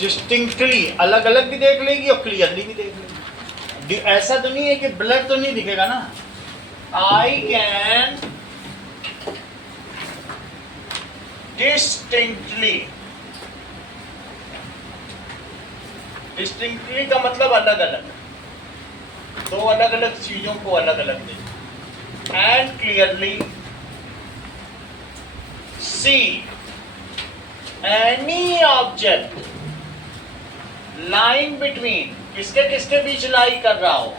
Distinctly अलग अलग भी देख लेगी और क्लियरली भी देख लेगी। ऐसा तो नहीं है कि ब्लर तो नहीं दिखेगा ना। आई कैन डिस्टिंक्टली, डिस्टिंक्टली का मतलब अलग अलग, दो अलग अलग चीजों को अलग अलग देख। And clearly see any object line between, किसके किसके बीच लाई कर रहा हो,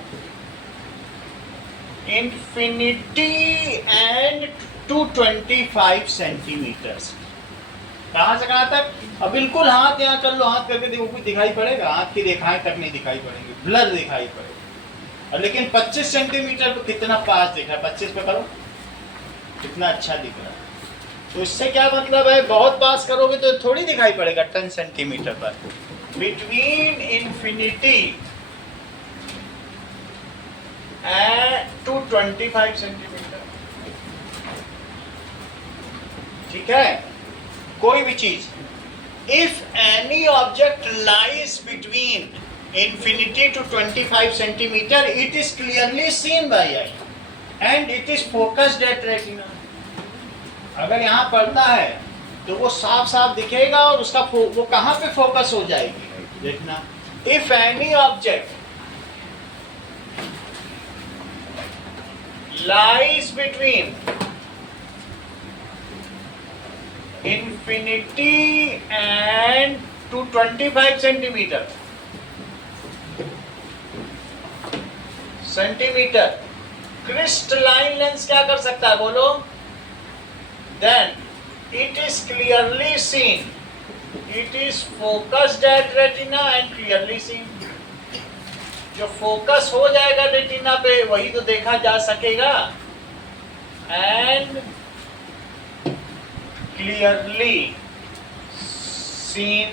इंफिनिटी एंड 225 सेंटीमीटर्स। कहां से कहां तक? अब बिल्कुल हाथ यहाँ कर लो, हाथ करके देखो, कुछ दिखाई पड़ेगा? हाथ की रेखाएं तक नहीं दिखाई पड़ेंगी, ब्लर दिखाई पड़ेगा। और लेकिन 25 सेंटीमीटर पे कितना पास दिख रहा है, 25 पे करो कितना अच्छा दिख रहा है। तो इससे क्या मतलब है, बहुत पास करोगे तो थोड़ी दिखाई पड़ेगा 10 सेंटीमीटर पर। बिटवीन इंफिनिटी एंड 225 सेंटीमीटर, ठीक है। कोई भी चीज, if any object lies between infinity to 25 centimeter, it is clearly seen by eye and it is focused at retina. अगर यहाँ पड़ता है तो वो साफ साफ दिखेगा और उसका वो कहाँ पे फोकस हो जाएगी, देखना। If any object lies between infinity and 225 centimetre, crystalline lens क्या कर सकता है बोलो? Then it is clearly seen, it is focused at retina and clearly seen. जो फोकस हो जाएगा रेटिना पे वही तो देखा जा सकेगा एंड क्लियरली सीन,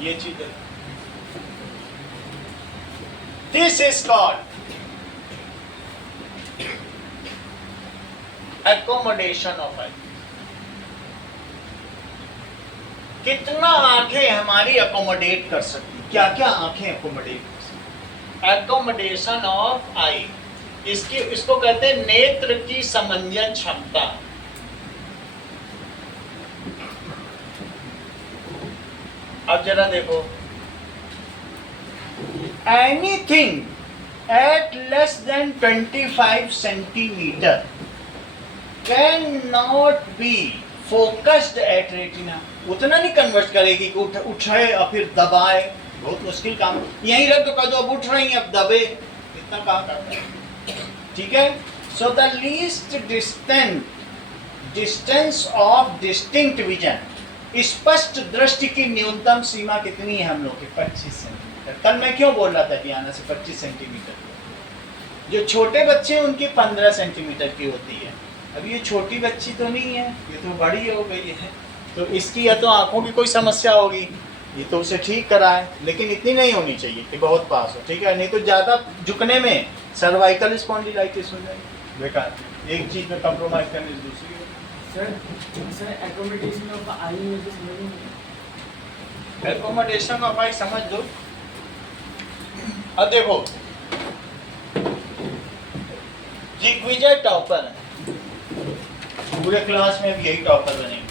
ये चीज है। This is called accommodation of eye. कितना आंखें हमारी अकोमोडेट कर सकती, क्या क्या आंखें अकोमोडेट कर सकती? एकोमोडेशन ऑफ आई, इसको कहते हैं नेत्र की समन्वय क्षमता। अब जरा देखो, anything at less than 25 centimeter cannot be focused at retina. उतना नहीं कन्वर्ट करेगी कि उठाए और फिर दबाए, बहुत मुश्किल काम। यहीं रख दो, कह दो अब उठ रही है अब दबे, इतना काम करता है, ठीक है। So the least distance of distinct vision, स्पष्ट दृष्टि की न्यूनतम सीमा कितनी है हम लोग की? 25 सेंटीमीटर। कल मैं क्यों बोल रहा था डियाना से 25 सेंटीमीटर? जो छोटे बच्चे हैं उनकी 15 सेंटीमीटर की होती है। अब ये छोटी बच्ची तो नहीं है, ये तो बड़ी हो गई है, तो इसकी या तो आंखों की कोई समस्या होगी, ये तो उसे ठीक कराए, लेकिन इतनी नहीं होनी चाहिए कि बहुत पास हो, ठीक है। नहीं तो ज़्यादा झुकने में सर्वाइकल स्पॉन्डिलाइटिस हो जाएगी, बेकार। एक चीज़ में कंप्रोमाइज करने से दूसरी। सर एकोमोडेशन ऑफ आई में तो समझ नहीं। एकोमोडेशन ऑफ आई समझ दो। अब देखो, दिग्विजय टॉपर है, पूरे क्लास में भी यही टॉपर बनेंगे।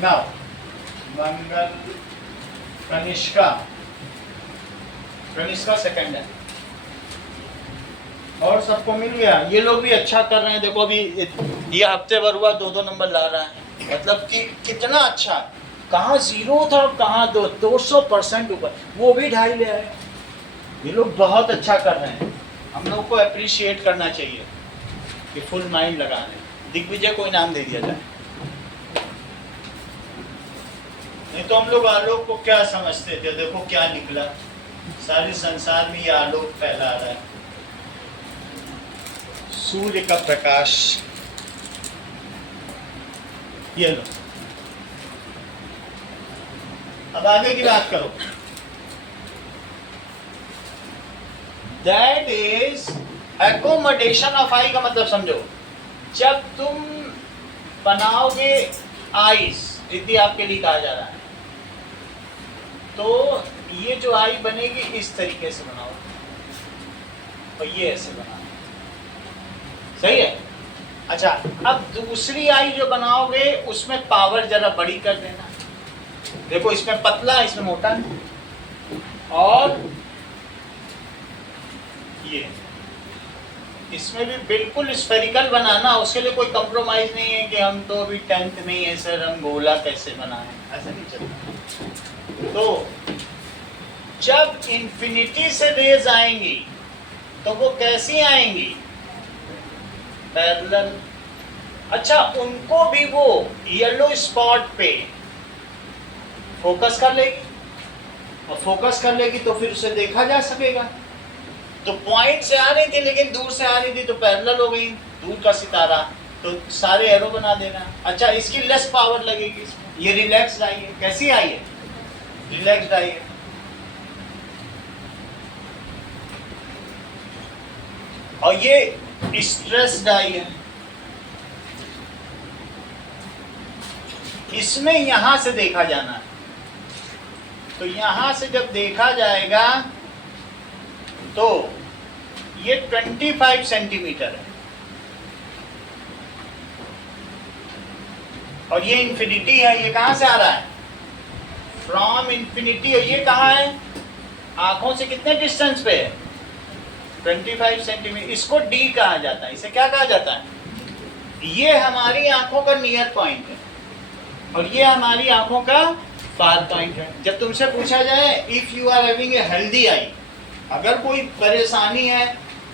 नाउ मंगल, कनिष्का सेकंड है और सबको मिल गया। ये लोग भी अच्छा कर रहे हैं, देखो अभी ये हफ्ते भर हुआ 2-2 नंबर ला रहा है, मतलब कि कितना अच्छा। कहाँ 0 था, कहाँ 200% ऊपर, वो भी 2.5 ले आए। ये लोग बहुत अच्छा कर रहे हैं, हम लोग को अप्रिशिएट करना चाहिए कि फुल माइंड लगा रहे हैं। दिग्विजय को इनाम दे दिया जाए, नहीं तो हम लोग आलोक को क्या समझते थे, देखो क्या निकला। सारे संसार में ये आलोक फैला रहा है, सूर्य का प्रकाश। ये लो, अब आगे की बात करो। दैट इज एकोमोडेशन ऑफ आई का मतलब समझो। जब तुम बनाओगे आइस, रिद्धि आपके लिए कहा जा रहा है, तो ये जो आई बनेगी इस तरीके से बनाओ और ये ऐसे बनाओ, सही है। अच्छा, अब दूसरी आई जो बनाओगे उसमें पावर जरा बड़ी कर देना। देखो इसमें पतला इसमें मोटा है, और ये इसमें भी बिल्कुल स्फेरिकल बनाना, उसके लिए कोई कंप्रोमाइज नहीं है कि हम तो अभी 10th नहीं है सर, हम गोला कैसे बनाएं, ऐसा नहीं चलता। तो जब इंफिनिटी से रेज आएंगी तो वो कैसी आएंगी, पैरेलल। अच्छा, उनको भी वो येलो स्पॉट पे फोकस कर लेगी, और फोकस कर लेगी तो फिर उसे देखा जा सकेगा। तो पॉइंट से आ रही थी लेकिन दूर से आ रही थी तो पैरेलल हो गई, दूर का सितारा, तो सारे एरो बना देना। अच्छा, इसकी लेस पावर लगेगी इसमें, ये रिलैक्स्ड आई है। कैसी आई है, रिलैक्स्ड आई है। और ये स्ट्रेस्ड आई है। इसमें यहां से देखा जाना है, तो यहां से जब देखा जाएगा तो ये 25 सेंटीमीटर है, और ये इंफिनिटी है। ये कहां से आ रहा है, फ्रॉम इंफिनिटी। और ये कहां है, आंखों से कितने डिस्टेंस पे है, 25 सेंटीमीटर। इसको डी कहा जाता है। इसे क्या कहा जाता है, ये हमारी आंखों का नियर पॉइंट है, और ये हमारी आंखों का फार पॉइंट है। जब तुमसे पूछा जाए if you are having a healthy eye, अगर कोई परेशानी है,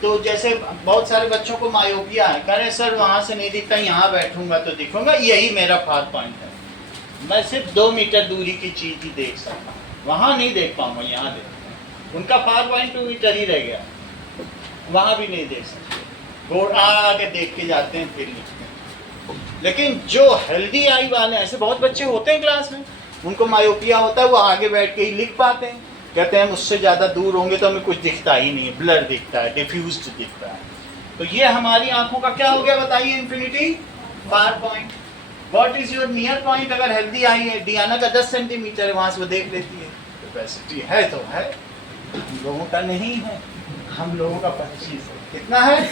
तो जैसे बहुत सारे बच्चों को मायोपिया है, कह रहे सर वहां से नहीं दिखता, यहाँ बैठूंगा तो दिखूंगा, यही मेरा फार पॉइंट है, मैं सिर्फ 2 मीटर दूरी की चीज ही देख सकता हूँ, वहां नहीं देख पाऊंगा, यहाँ देख। उनका फार पॉइंट 2 मीटर ही रह गया, वहां भी नहीं देख सकते, बोर्ड आके देख के जाते हैं फिर लिखते हैं। लेकिन जो हेल्दी आई वाले, ऐसे बहुत बच्चे होते हैं क्लास में, उनको मायोपिया होता है, वो आगे बैठ के ही लिख पाते हैं, कहते हैं मुझसे ज़्यादा दूर होंगे तो हमें कुछ दिखता ही नहीं है, ब्लर दिखता है, डिफ्यूज्ड दिखता है। तो ये हमारी आंखों का क्या हो गया बताइए, infinity far point. What is your near point, अगर हेल्दी आई है, डियाना का 10 सेंटीमीटर है, वहां से वो देख लेती है, कैपेसिटी है तो है, हम लोगों का नहीं है, हम लोगों का 25 है, कितना है।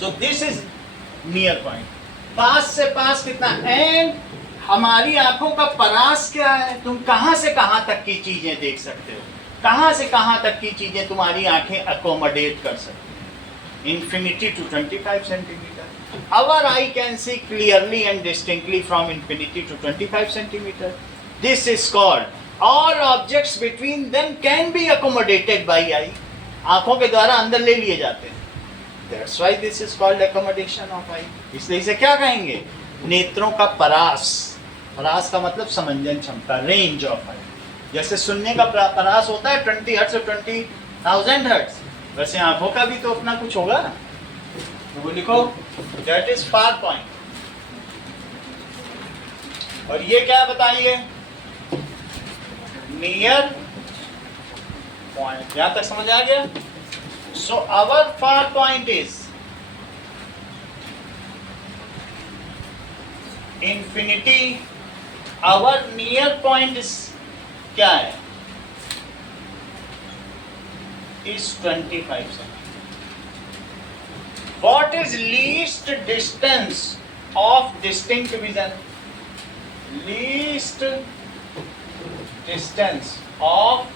So this is near point. पास से पास कितना, एंड हमारी आंखों का परास क्या है, तुम कहां से कहां तक की चीजें देख सकते हो, कहां से कहां तक की चीजें तुम्हारी आंखें अकोमोडेट कर सकती हैं, infinity to 25 centimetre. Our eye can see clearly and distinctly from infinity to 25 centimetre. This is called all objects between them can be accommodated by eye, आंखों के द्वारा अंदर ले लिए जाते हैं। That's why this is called accommodation of eye। इसलिए इसे क्या कहेंगे, नेत्रों का परास। परास का मतलब समंजन क्षमता, रेंज ऑफ आई। जैसे सुनने का परास होता है 20 हर्ट्ज और 20,000 हर्ट्ज, वैसे आंखों का भी तो अपना कुछ होगा, तो वो लिखो दैट इज फार पॉइंट। और ये क्या बताइए, नियर पॉइंट। यहां तक समझ आ गया। So our far point is infinity, our near point is क्या है, is 25 centimeters. What is least distance of distinct vision? Least distance of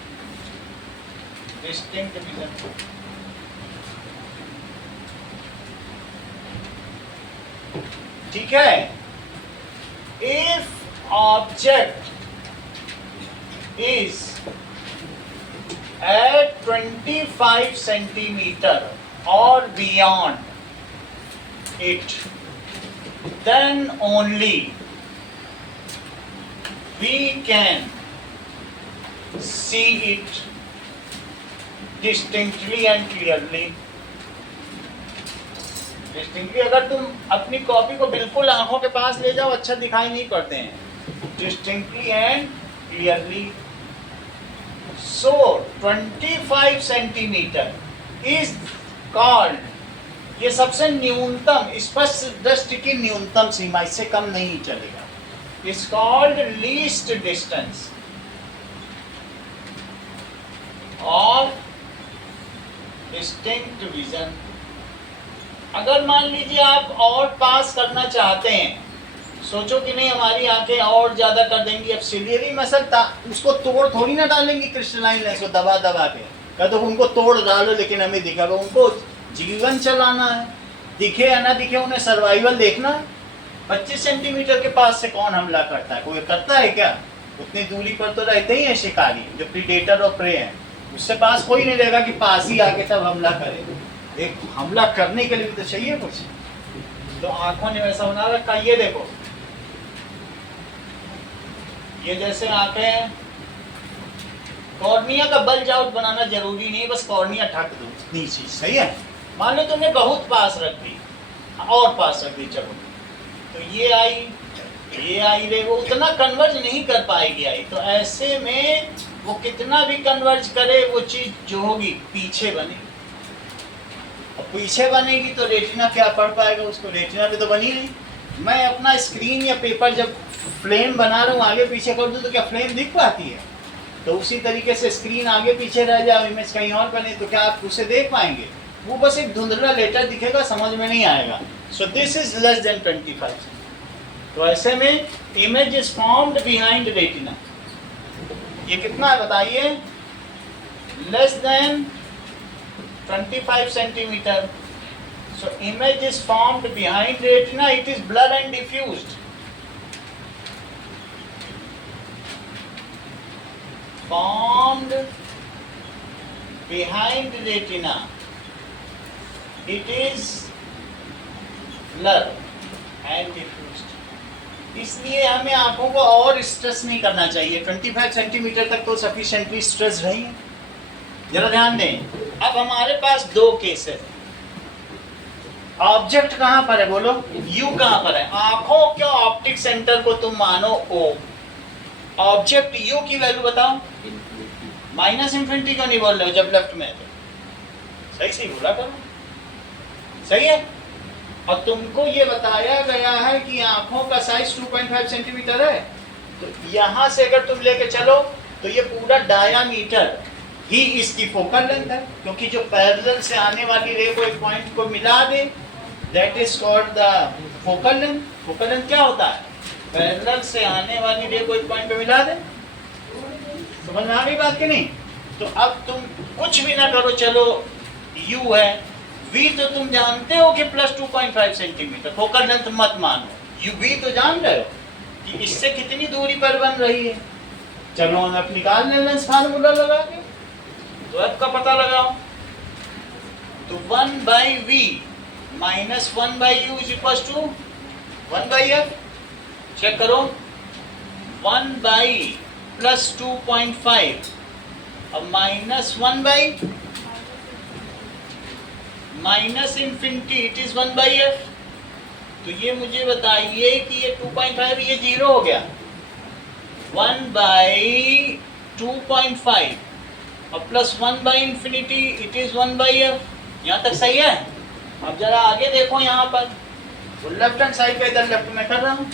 distinct vision. ठीक है, if object is at 25 centimetre और beyond it, then only we can see it distinctly and clearly. Distinctly, अगर तुम अपनी copy को बिल्कुल आंखों के पास ले जाओ, अच्छा दिखाई नहीं पड़ते हैं, distinctly and clearly. So 25 centimetre is called, ये सबसे न्यूनतम, स्पष्ट दृष्टि की न्यूनतम सीमा, इससे कम नहीं चलेगा, is called least distance of distinct vision. अगर मान लीजिए आप और पास करना चाहते हैं, सोचो कि नहीं हमारी आंखें और ज्यादा कर देंगी, अब सिलियरी मसल उसको तोड़ थोड़ी ना डालेंगी क्रिस्टलाइन लेंस को दबा दबा के, क्या तो उनको तोड़ डालो लेकिन हमें दिखा, उनको जीवन चलाना है, दिखे या ना दिखे उन्हें सर्वाइवल देखना है। 25 सेंटीमीटर के पास से कौन हमला करता है, कोई करता है क्या? उतनी दूरी पर तो रहते ही हैं शिकारी जो प्रीडेटर और प्रे हैं, उससे पास कोई नहीं रहेगा कि पास ही आके तब हमला करे। एक हमला करने के लिए भी तो चाहिए कुछ, तो आंखों ने वैसा बना रखा। ये देखो, ये जैसे आंखें हैं, कॉर्निया का बल्ज आउट बनाना जरूरी नहीं, बस कॉर्निया ढक दो, इतनी चीज सही है। मान लो तुमने बहुत पास रख दी और पास रख दी, चलो तो ये आई रे, वो उतना कन्वर्ज नहीं कर पाएगी आई, तो ऐसे में वो कितना भी कन्वर्ज करे वो चीज जो होगी पीछे बनेगी, और पीछे बनेगी तो रेटिना क्या पढ़ पाएगा उसको, रेटिना पे तो बनी नहीं। मैं अपना स्क्रीन या पेपर जब फ्लेम बना रहा हूँ आगे पीछे कर दूँ तो क्या फ्लेम दिख पाती है? तो उसी तरीके से स्क्रीन आगे पीछे रह जाए, इमेज कहीं और बने तो क्या आप उसे देख पाएंगे? वो बस एक धुंधला लेटर दिखेगा, समझ में नहीं आएगा। सो दिस इज लेस देन 25। तो ऐसे में image is formed behind retina. ये कितना है बताइए? Less than 25 centimetre. So image is formed behind retina, it is blur and diffused. Formed behind retina, it is blur and diffused. इसलिए हमें आंखों को और स्ट्रेस नहीं करना चाहिए, 25 सेंटीमीटर तक तो सफिशिएंटली स्ट्रेस रही है। जरा ध्यान दें, अब हमारे पास दो केस है। ऑब्जेक्ट कहां पर है बोलो? यू कहां पर है? आंखों के ऑप्टिक सेंटर को तुम मानो ओ, ऑब्जेक्ट यू की वैल्यू बताओ। माइनस इंफिनिटी क्यों नहीं बोल रहे हो जब लेफ्ट में है तो? सही सही बोला करो, सही है। और तुमको ये बताया गया है कि आंखों का साइज 2.5 सेंटीमीटर है, तो यहां से अगर तुम लेके चलो तो ये पूरा डायामीटर ही इसकी फोकल लेंथ है, क्योंकि जो पैरेलल से आने वाली रे को एक पॉइंट को मिला दे, that is called the focal length. Focal length क्या होता है? पैरेलल से आने वाली रे को एक पॉइंट पे मिला दे। समझ में आ गई बात कि नहीं? तो अब तुम कुछ भी ना करो, चलो u है, v तो तुम जानते हो कि प्लस 2.5 सेंटीमीटर, फोकल लेंथ मत मानो, u v तो जान रहे हो कि इससे कितनी दूरी पर बन रही है। चलो हम अब निकाल लें लेंस फार्मूला लगा के, तो f का पता लगाओ। तो 1/v minus 1/u is equal to 1/f। Check करो, 1/ प्लस 2.5 अब minus 1/ minus infinity, it is 1/f। तो ये मुझे बताइए कि ये 2.5 ये 0 हो गया, 1/2.5 और प्लस 1/इंफिनिटी, इट इज 1/f। यहाँ तक सही है? अब जरा आगे देखो, यहाँ पर वो लेफ्ट हैंड साइड पे, इधर लेफ्ट में कर रहा हूँ,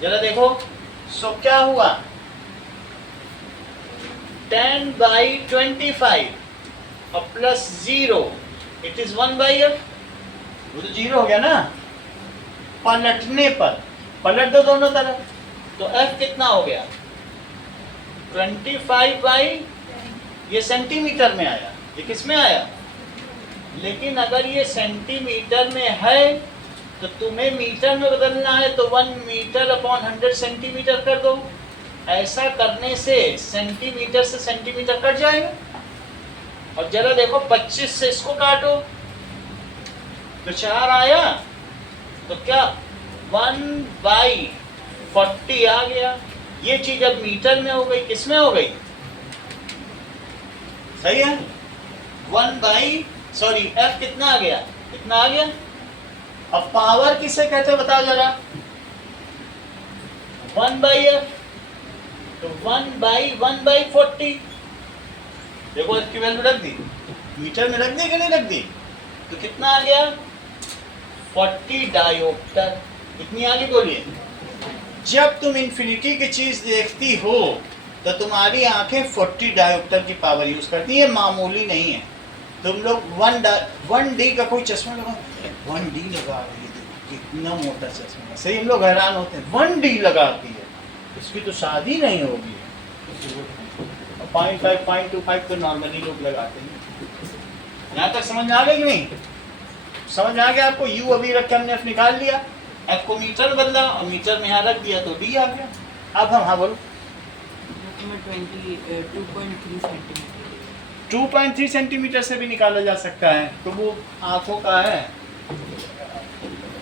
जरा देखो। सो क्या हुआ? 10/25 और प्लस 0, इट इज 1/f। वो तो 0 हो गया ना, पलटने पर, पलट दो दोनों तरफ, तो f कितना हो गया? 25/, ये सेंटीमीटर में आया, ये किस में आया? लेकिन अगर ये सेंटीमीटर में है तो तुम्हें मीटर में बदलना है, तो 1 मीटर अपॉन 100 सेंटीमीटर कर दो। ऐसा करने से सेंटीमीटर से सेंटीमीटर कट जाएगा। और जरा देखो 25 से इसको काटो तो 4 आया, तो क्या 1/40 आ गया। ये चीज अब मीटर में हो गई, किस में हो गई? सही है, 1/, f कितना आ गया? कितना आ गया? अब पावर किसे कहते हो बताओ जरा? 1/f, तो 1/1/40। देखो इसकी वैल्यू रख दी, मीटर में रख दी कि नहीं रख दी? तो कितना आ गया? 40 डायोप्टर। कितनी आ गई बोलिए? जब तुम इन्फिनिटी की चीज देखती हो तो तुम्हारी आंखें 40 डायोप्टर की पावर यूज करती है, ये मामूली नहीं है। तुम लोग 1D का कोई चश्मा लगा, 1D लगा रही है, कितना मोटा चश्मा है, सही हम लोग हैरान होते हैं, 1D लगाती है, इसकी तो शादी नहीं होगी। 0.5 0.25 तो नॉर्मली लोग लगाते हैं। यहाँ तक समझ में आ गई कि नहीं? समझ में आ गया आपको? यू अभी रख के हमने F निकाल लिया, F को मीटर बदला और मीटर में यहाँ रख दिया तो D आ गया। अब हम हाँ बोलो 2.3 सेंटीमीटर से भी निकाला जा सकता है, तो वो आंखों का है,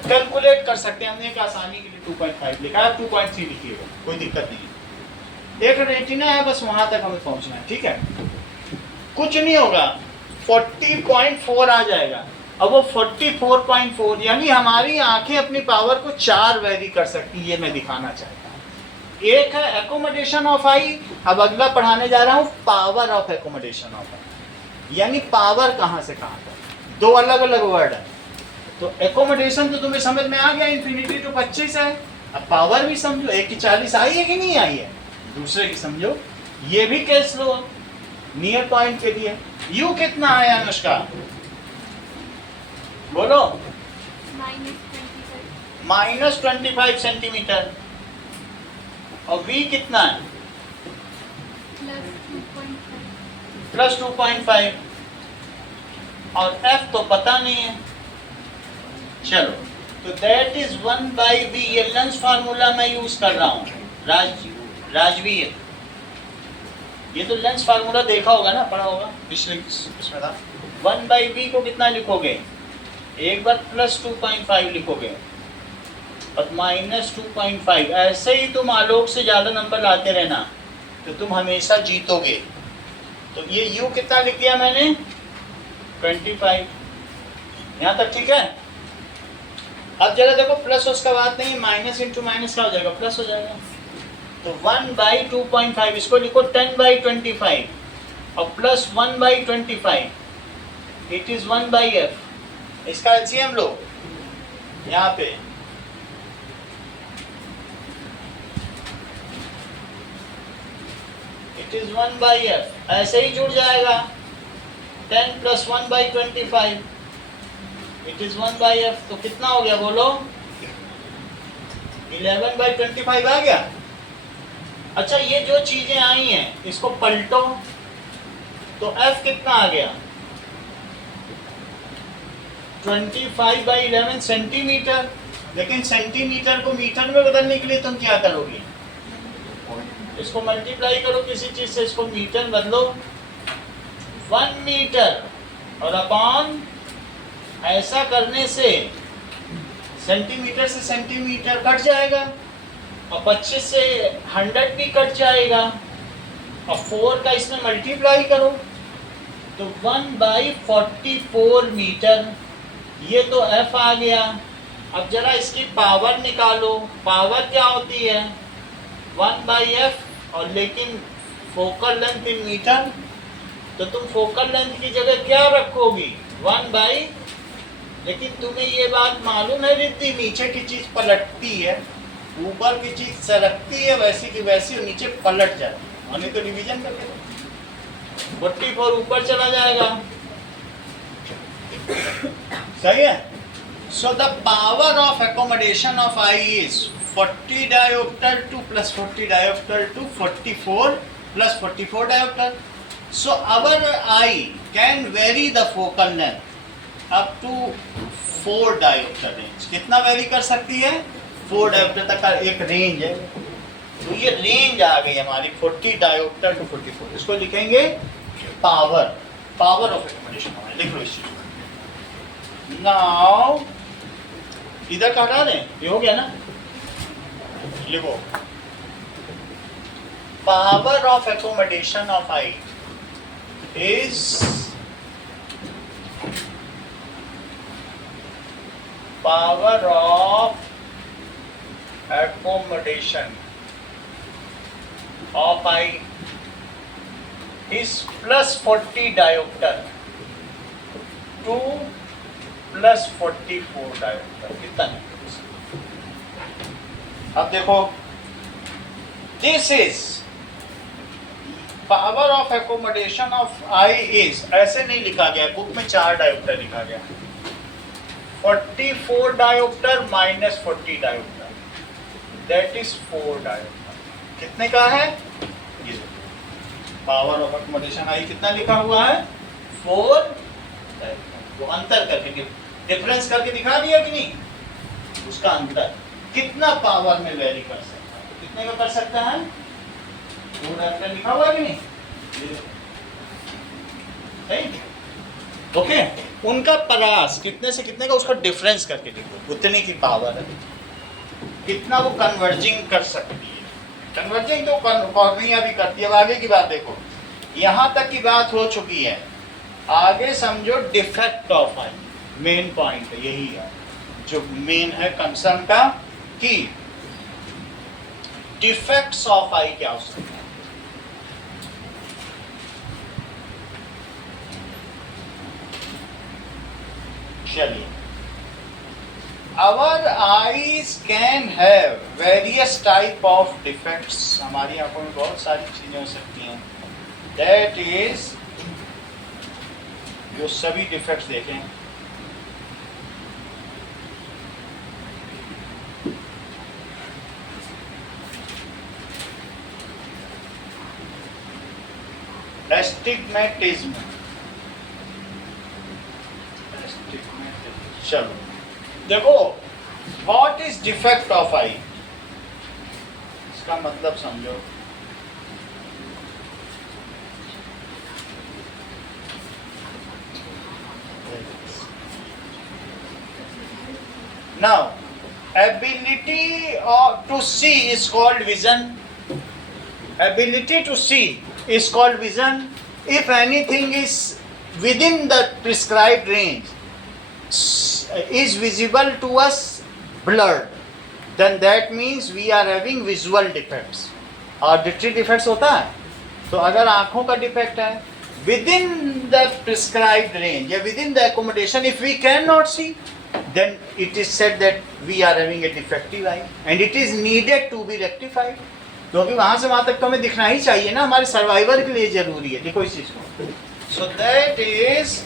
कैलकुलेट कर सकते हैं। हमने एक आसानी के लिए 2.5 लिखा है, 2.3 लिखिएगा, कोई दिक्कत नहीं है। एक रेटिना है, बस वहां तक हमें पहुंचना है, ठीक है? कुछ नहीं होगा, 40.4 आ जाएगा। अब वो 44.4 यानी हमारी आंखें अपनी पावर को 4 वैरी कर सकती है, ये मैं दिखाना चाहता हूँ। एक है एकोमोडेशन ऑफ आई, अब अगला पढ़ाने जा रहा हूँ पावर ऑफ एकोमोडेशन ऑफ आई, यानी पावर कहाँ से कहाँ तक, दो अलग अलग वर्ड है। तो एकोमोडेशन तो तुम्हें समझ में आ गया, इन्फिनिटी टू 25 है। अब पावर भी समझो, 1 की 40 आई है कि नहीं आई है, दूसरे की समझो, ये भी केस लो नियर पॉइंट के लिए। यू कितना आया अनुष्का, बोलो? -25 सेंटीमीटर। और v कितना है? +2.5। और f तो पता नहीं है। चलो, तो दैट इज 1/v, ये लेंस फार्मूला मैं यूज कर रहा हूँ। राजवीर, ये तो लेंस फार्मूला देखा होगा ना, पढ़ा होगा पिछले इसमें था। 1/v को कितना लिखोगे? एक बार +2.5 लिखोगे और -2.5। ऐसे ही तुम आलोक से ज़्यादा नंबर लाते रहना तो तुम हमेशा जीतोगे। तो ये u कितना लिख दिया मैंने? 25। यहाँ तक ठीक है? अब जरा देखो, प्लस उसका बात नहीं, माइनस इंटू माइनस क्या हो जाएगा? प्लस हो जाएगा। तो 1/2.5 इसको लिखो 10/25 और प्लस 1/25, इट इज 1/f। इसका एलसीएम लो यहाँ पे, इट इज 1/f, ऐसे ही जुड़ जाएगा। 10 + 1/25, इट इज 1/f। तो कितना हो गया बोलो? 11/25 आ गया। अच्छा, ये जो चीजें आई हैं इसको पलटो, तो f कितना आ गया? 25/11 सेंटीमीटर। लेकिन सेंटीमीटर को मीटर में बदलने के लिए तुम क्या करोगे? इसको मल्टीप्लाई करो किसी चीज से, इसको मीटर बदलो, 1 मीटर, और अपॉन, ऐसा करने से सेंटीमीटर से सेंटीमीटर कट जाएगा और 25 से 100 भी कट जाएगा और 4 का इसमें मल्टीप्लाई करो तो 1/44 मीटर, ये तो f आ गया। अब जरा इसकी पावर निकालो, पावर क्या होती है? 1/f, और लेकिन फोकल लेंथ इन मीटर, तो तुम फोकल लेंथ की जगह क्या रखोगी? 1/, लेकिन तुम्हें ये बात मालूम है रिद्धि, नीचे की चीज पलटती है, ऊपर की चीज सरकती है, वैसी की वैसी और नीचे पलट जाती है। और नहीं तो डिवीजन कर लो, 44 ऊपर चला जाएगा। सही है? So the power of accommodation of eye is 40 dioptre to plus 40 dioptre to 44 plus 44 dioptre. So our eye can vary the focal length up to 4 dioptre range. कितना वेरी कर सकती है? 4 डायोप्टर तक का एक रेंज है। तो ये रेंज आ गई हमारी 40 डायोप्टर टू 44। इसको लिखेंगे पावर, पावर ऑफ एकोमोडेशन हमारे। लिख लो इस चीज को। नाउ इधर का हटा दें, ये हो गया ना? लिखो power of accommodation of eye is power of accommodation of I is plus 40 diopter to plus 44 diopter। कितना है? अब देखो, this is power of accommodation of eye is, ऐसे नहीं लिखा गया बुक में, 4 डायोप्टर लिखा गया, 44 dioptre minus 40 dioptre, that is 4 dioptre. कितने का है ये? पावर ऑफ एकोमोडेशन आई कितना लिखा हुआ है? 4 डायोप्टर। वो अंतर करके, डिफरेंस करके दिखा दिया कि नहीं, उसका अंतर कितना पावर में वेरी कर सकता है, कितने का कर सकता है? 4 डायोप्टर लिखा हुआ है कि नहीं, सही? ओके, उनका परास कितने से कितने का, उसका डिफरेंस करके देखो, उतने की पावर है, कितना वो कन्वर्जिंग कर सकती है। कन्वर्जिंग तो कॉर्निया भी करती है। अब आगे की बात देखो, यहाँ तक की बात हो चुकी है, आगे समझो defect of I, main point यही है जो मेन है कंसर्न का, कि डिफेक्ट्स ऑफ आई क्या हो सकता है। चलिए, our eyes can have various type of defects, हमारी आंखों में बहुत सारी चीजें हो सकती हैं, that is, जो सभी डिफेक्ट्स देखें, एस्टिग्मेटिज्म, चलो देखो, व्हाट इज डिफेक्ट ऑफ आई, इसका मतलब समझो। Now ability to see is called vision. Ability to see is called vision. If anything is within the prescribed range is visible to us blurred, then that means we are having visual defects. Auditory defects होता है, तो अगर आँखों का defect है within the prescribed range या within the accommodation, if we cannot see, then it is said that we are having a defective eye and it is needed to be rectified. क्योंकि वहाँ से वहाँ तक तो हमें दिखना ही चाहिए ना, हमारे सर्वाइवल के लिए जरूरी है। देखो इस चीज को, so that is,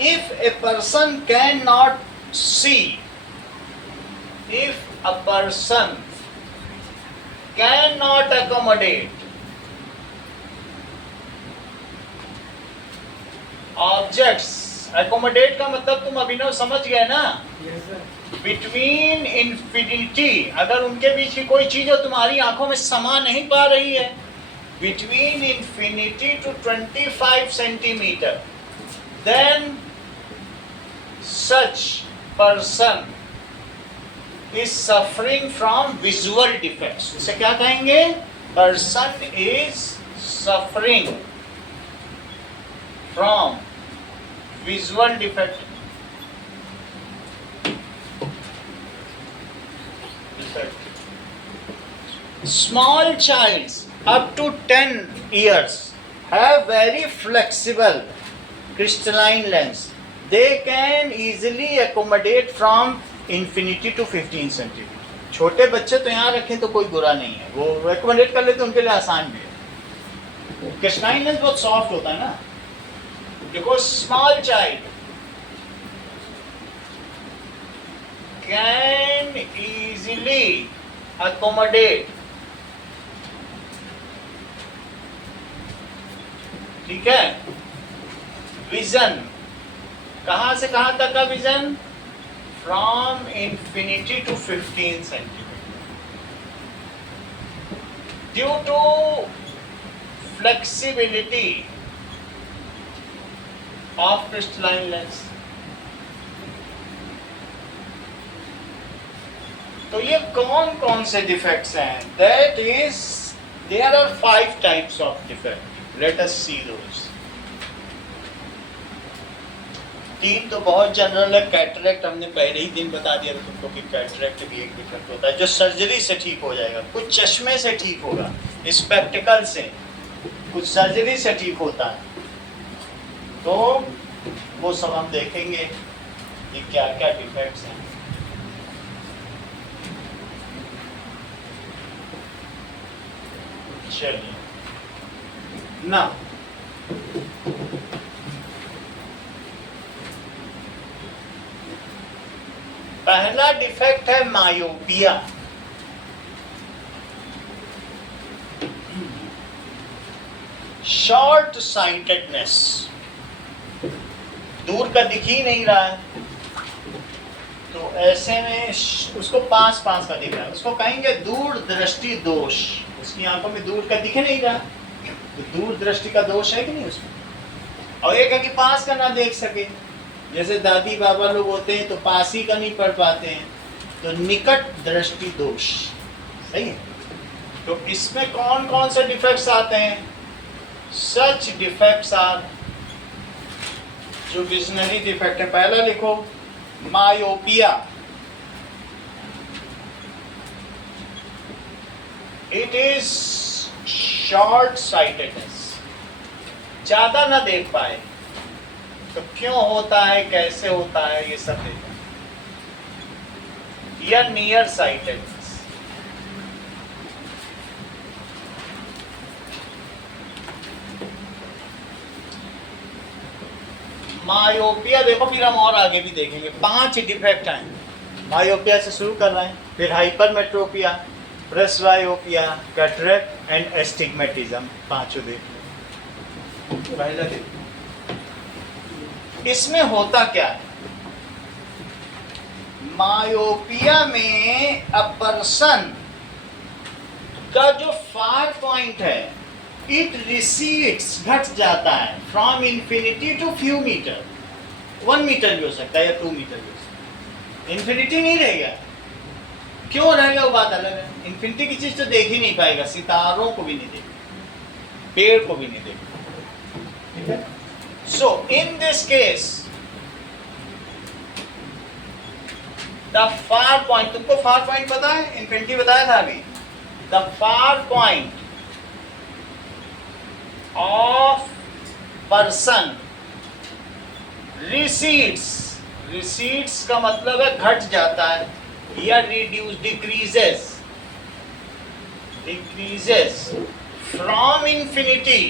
if a person cannot see, if a person cannot accommodate objects, accommodate का मतलब तुम अभिनव समझ गए ना, Yes, sir. बिटवीन इंफिनिटी, अगर उनके बीच की कोई चीज हो तुम्हारी आंखों में समा नहीं पा रही है, between infinity to 25 centimetre, then such person is suffering from visual defects. इसे क्या कहेंगे? Person is suffering from visual defect. Small childs up to 10 years have very flexible crystalline lens. They can easily accommodate from infinity to 15 centimeter. छोटे बच्चे तो यहाँ रखें तो कोई बुरा नहीं है, वो accommodate कर लेते, उनके लिए आसान भी है। crystalline lens बहुत सॉफ्ट होता है ना, because small child can easily accommodate, ठीक है, विजन, कहां से कहां तक का vision? From infinity to 15 centimetre, due to flexibility of crystalline lens. तो ये कौन कौन से डिफेक्ट्स हैं? That is, there are 5 types of defect. Let us see those. 3 तो बहुत जनरल है. कैटरेक्ट हमने पहले ही दिन बता दिया तुमको कि कैटरेक्ट भी एक डिफेक्ट होता है जो सर्जरी से ठीक हो जाएगा. कुछ चश्मे से ठीक होगा, स्पेक्टिकल से, कुछ सर्जरी से ठीक होता है. तो वो सब हम देखेंगे कि क्या क्या डिफेक्ट्स हैं. चलिए ना पहला डिफेक्ट है मायोपिया। शॉर्ट साइटेडनेस, दूर का दिख ही नहीं रहा है, तो ऐसे में उसको पास पास का दिख रहा है, उसको कहेंगे दूर दृष्टि दोष। उसकी आंखों में दूर का दिख नहीं रहा, तो दूर दृष्टि का दोष है कि नहीं उसमें। और एक है कि पास का ना देख सके, जैसे दादी बाबा लोग होते हैं तो पास ही का नहीं पढ़ पाते हैं, तो निकट दृष्टि दोष। सही है। तो इसमें कौन कौन से डिफेक्ट्स आते हैं? सच डिफेक्ट्स आर, जो विजनरी डिफेक्ट है, पहला लिखो myopia. It is short sightedness, ज्यादा ना देख पाए। तो क्यों होता है, कैसे होता है, ये सब देखो। या नियर साइटेडनेस, मायोपिया देखो, फिर हम और आगे भी देखेंगे। 5 डिफेक्ट हैं। मायोपिया से शुरू कर रहे हैं, फिर hypermetropia, presbyopia, cataract and astigmatism. 5 देख लो। पहला देखो, इसमें होता क्या है? मायोपिया में अ पर्सन का जो फार पॉइंट है, इट रिसीड्स, घट जाता है, from infinity to few metre. 1 metre भी हो सकता है या 2 मीटर भी हो सकता है, इंफिनिटी नहीं रहेगा। क्यों रहेगा वो बात अलग है। इंफिनिटी की चीज तो देख ही नहीं पाएगा, सितारों को भी नहीं देखेगा, पेड़ को भी नहीं देखेगा। ठीक है। So in this case, the far point, तुमको far point पता है? इंफिनिटी बताया था अभी। The far point of person recedes, recedes का मतलब है घट जाता है, या reduce, decreases, decreases from infinity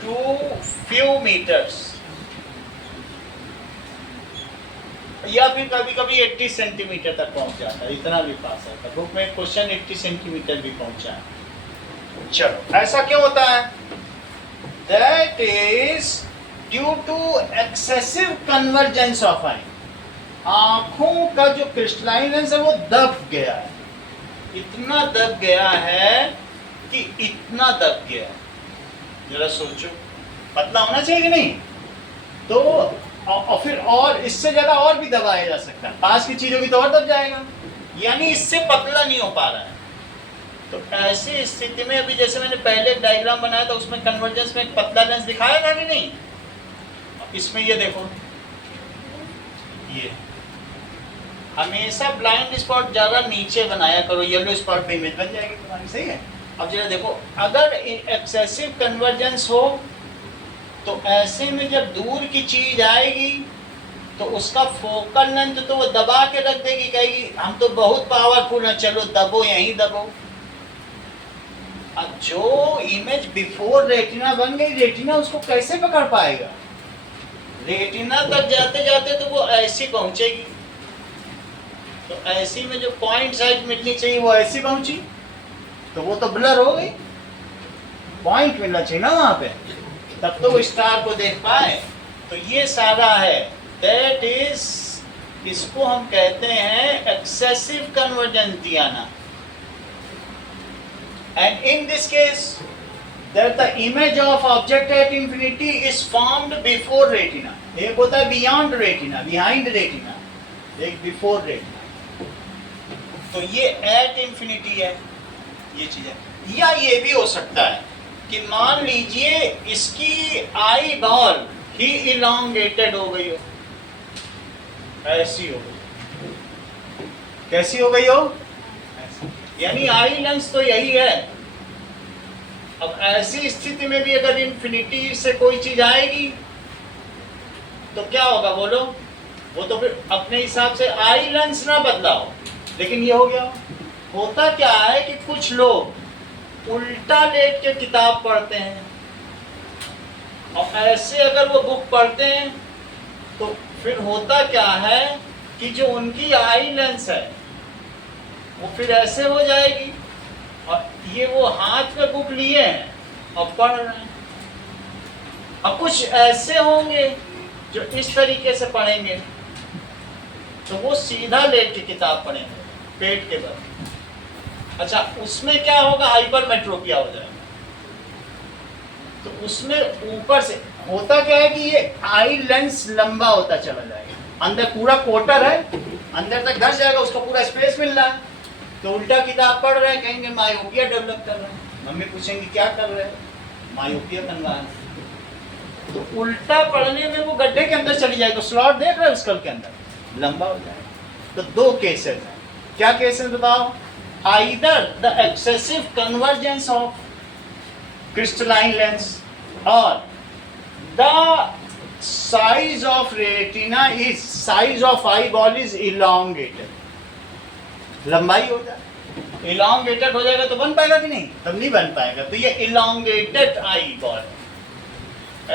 to few meters, या फिर कभी कभी 80 सेंटीमीटर तक पहुंच जाता है, इतना भी पास है। बुक में क्वेश्चन 80 सेंटीमीटर भी पहुंचा है। चलो, ऐसा क्यों होता है? That is due to excessive convergence of eye. आंखों का जो क्रिस्टलाइनेंस है वो दब गया है, इतना दब गया है कि इतना दब गया है। जरा सोचो, पतला होना चाहिए कि नहीं? तो और फिर और इससे ज्यादा और भी दबाया जा सकता है, पास की चीज होगी तो और दब जाएगा, यानी इससे पतला नहीं हो पा रहा है। तो ऐसी स्थिति में अभी जैसे मैंने पहले एक डायग्राम बनाया था, उसमें कन्वर्जेंस में एक पतला लेंस दिखाया था कि नहीं? इसमें ये देखो, ये हमेशा ब्लाइंड स्पॉट ज्यादा नीचे बनाया करो, येलो स्पॉट पे इमेज बन जाएगी तुम्हारी। सही है। अब जरा देखो, अगर एक्सेसिव कन्वर्जेंस हो तो ऐसे में जब दूर की चीज आएगी तो उसका फोकल लेंथ तो वो दबा के रख देगी, कहेगी हम तो बहुत पावरफुल हैं, चलो दबो, यहीं दबो। अब जो इमेज बिफोर रेटिना बन गई, रेटिना उसको कैसे पकड़ पाएगा? रेटिना तक जाते जाते तो वो ऐसी पहुंचेगी, तो ऐसी में जो पॉइंट साइज मिलनी चाहिए वो ऐसी पहुंची, तो वो तो ब्लर हो गई। पॉइंट मिलना चाहिए ना वहां पे, तब तो वो स्टार को देख पाए। तो ये सारा है, दैट इज, इसको हम कहते हैं excessive convergence Diana. And in this case that the image of object at infinity is formed before retina. एक होता है बियॉन्ड रेटिना, बिहाइंड रेटिना, एक बिफोर रेटिना। तो ये एट इंफिनिटी है, ये चीज है। या ये भी हो सकता है कि मान लीजिए इसकी आई बॉल ही इलॉन्गेटेड हो गई हो, ऐसी हो गई। कैसी हो गई हो? यानी आई लेंस तो यही है। अब ऐसी स्थिति में भी अगर इंफिनिटी से कोई चीज आएगी तो क्या होगा बोलो? वो तो फिर अपने हिसाब से आई लेंस ना बदलाओ, लेकिन ये हो गया। होता क्या है कि कुछ लोग उल्टा लेट के किताब पढ़ते हैं और ऐसे अगर वो बुक पढ़ते हैं तो फिर होता क्या है कि जो उनकी आई लेंस है वो फिर ऐसे हो जाएगी और ये वो हाथ में बुक लिए हैं और पढ़ रहे हैं। अब कुछ ऐसे होंगे जो इस तरीके से पढ़ेंगे तो वो सीधा लेट के किताब पढ़ेंगे पेट के बल। अच्छा, उसमें क्या होगा, हाइपरमेट्रोपिया हो जाएगा। तो उसमें ऊपर से होता क्या है कि ये आई लेंस लंबा होता चला जाएगा, अंदर पूरा क्वार्टर है, अंदर तक धस जाएगा, उसको पूरा स्पेस मिल रहा है। तो उल्टा किताब पढ़ रहे हैं, कहेंगे मायोपिया डेवलप कर रहे हैं। मम्मी पूछेंगे क्या कर रहे हैं, मायोपिया बनवा रहे हैं। तो उल्टा पढ़ने में वो गड्ढे के अंदर चली जाएगी, तो स्लॉट देख रहे हो स्कल के अंदर लंबा हो जाएगा। तो दो केसेस हैं। क्या केसेस बताओ? Either the excessive convergence of crystalline lens और the size of retina is size of eyeball is elongated, लंबाई हो जाए, elongated हो जाएगा तो बन पाएगा कि नहीं? तब नहीं बन पाएगा। तो ये elongated eyeball,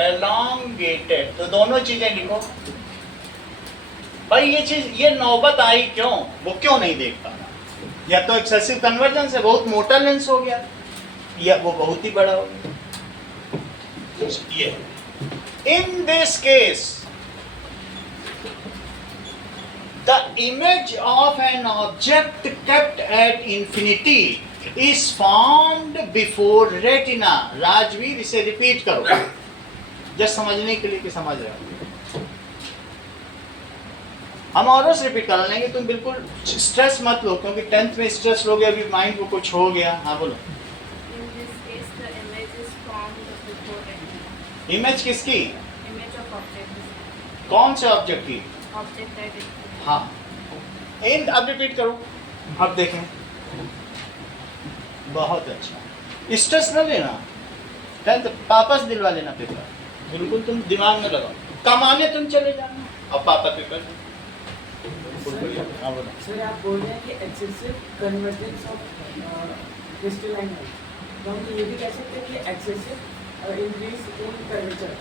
elongated, तो दोनों चीजें लिखो भाई। ये चीज ये नौबत आई क्यों, वो क्यों नहीं देख पा रहा? या तो एक्सेसिव कन्वर्जेंस है, बहुत मोटा लेंस हो गया, या वो बहुत ही बड़ा हो गया। ये in this case the image of an object kept at infinity is formed before retina। Rajveer इसे रिपीट करो जस्ट समझने के लिए कि समझ रहे हो। हम और से रिपीट कर लेंगे, तुम बिल्कुल स्ट्रेस मत लो, क्योंकि 10th में स्ट्रेस लोगे, अभी माइंड को कुछ हो गया। हाँ बोलो। इमेज किसकी? Image of object. कौन से ऑब्जेक्ट की? Object that is. हाँ, इन अब रिपीट करो। अब देखें, बहुत अच्छा, स्ट्रेस न लेना, 10th पापा से दिलवा लेना पेपर, बिल्कुल तुम दिमाग में लगाओ, कमाने तुम चले जाना और पापा पेपर। हाँ बोलो। सर आप बोल रहे हैं कि एक्सेसिव कन्वर्जेंस ऑफ क्रिस्टलाइन है, तो हम ये भी कह सकते हैं कि एक्सेसिव इंक्रीज इन कर्वेचर।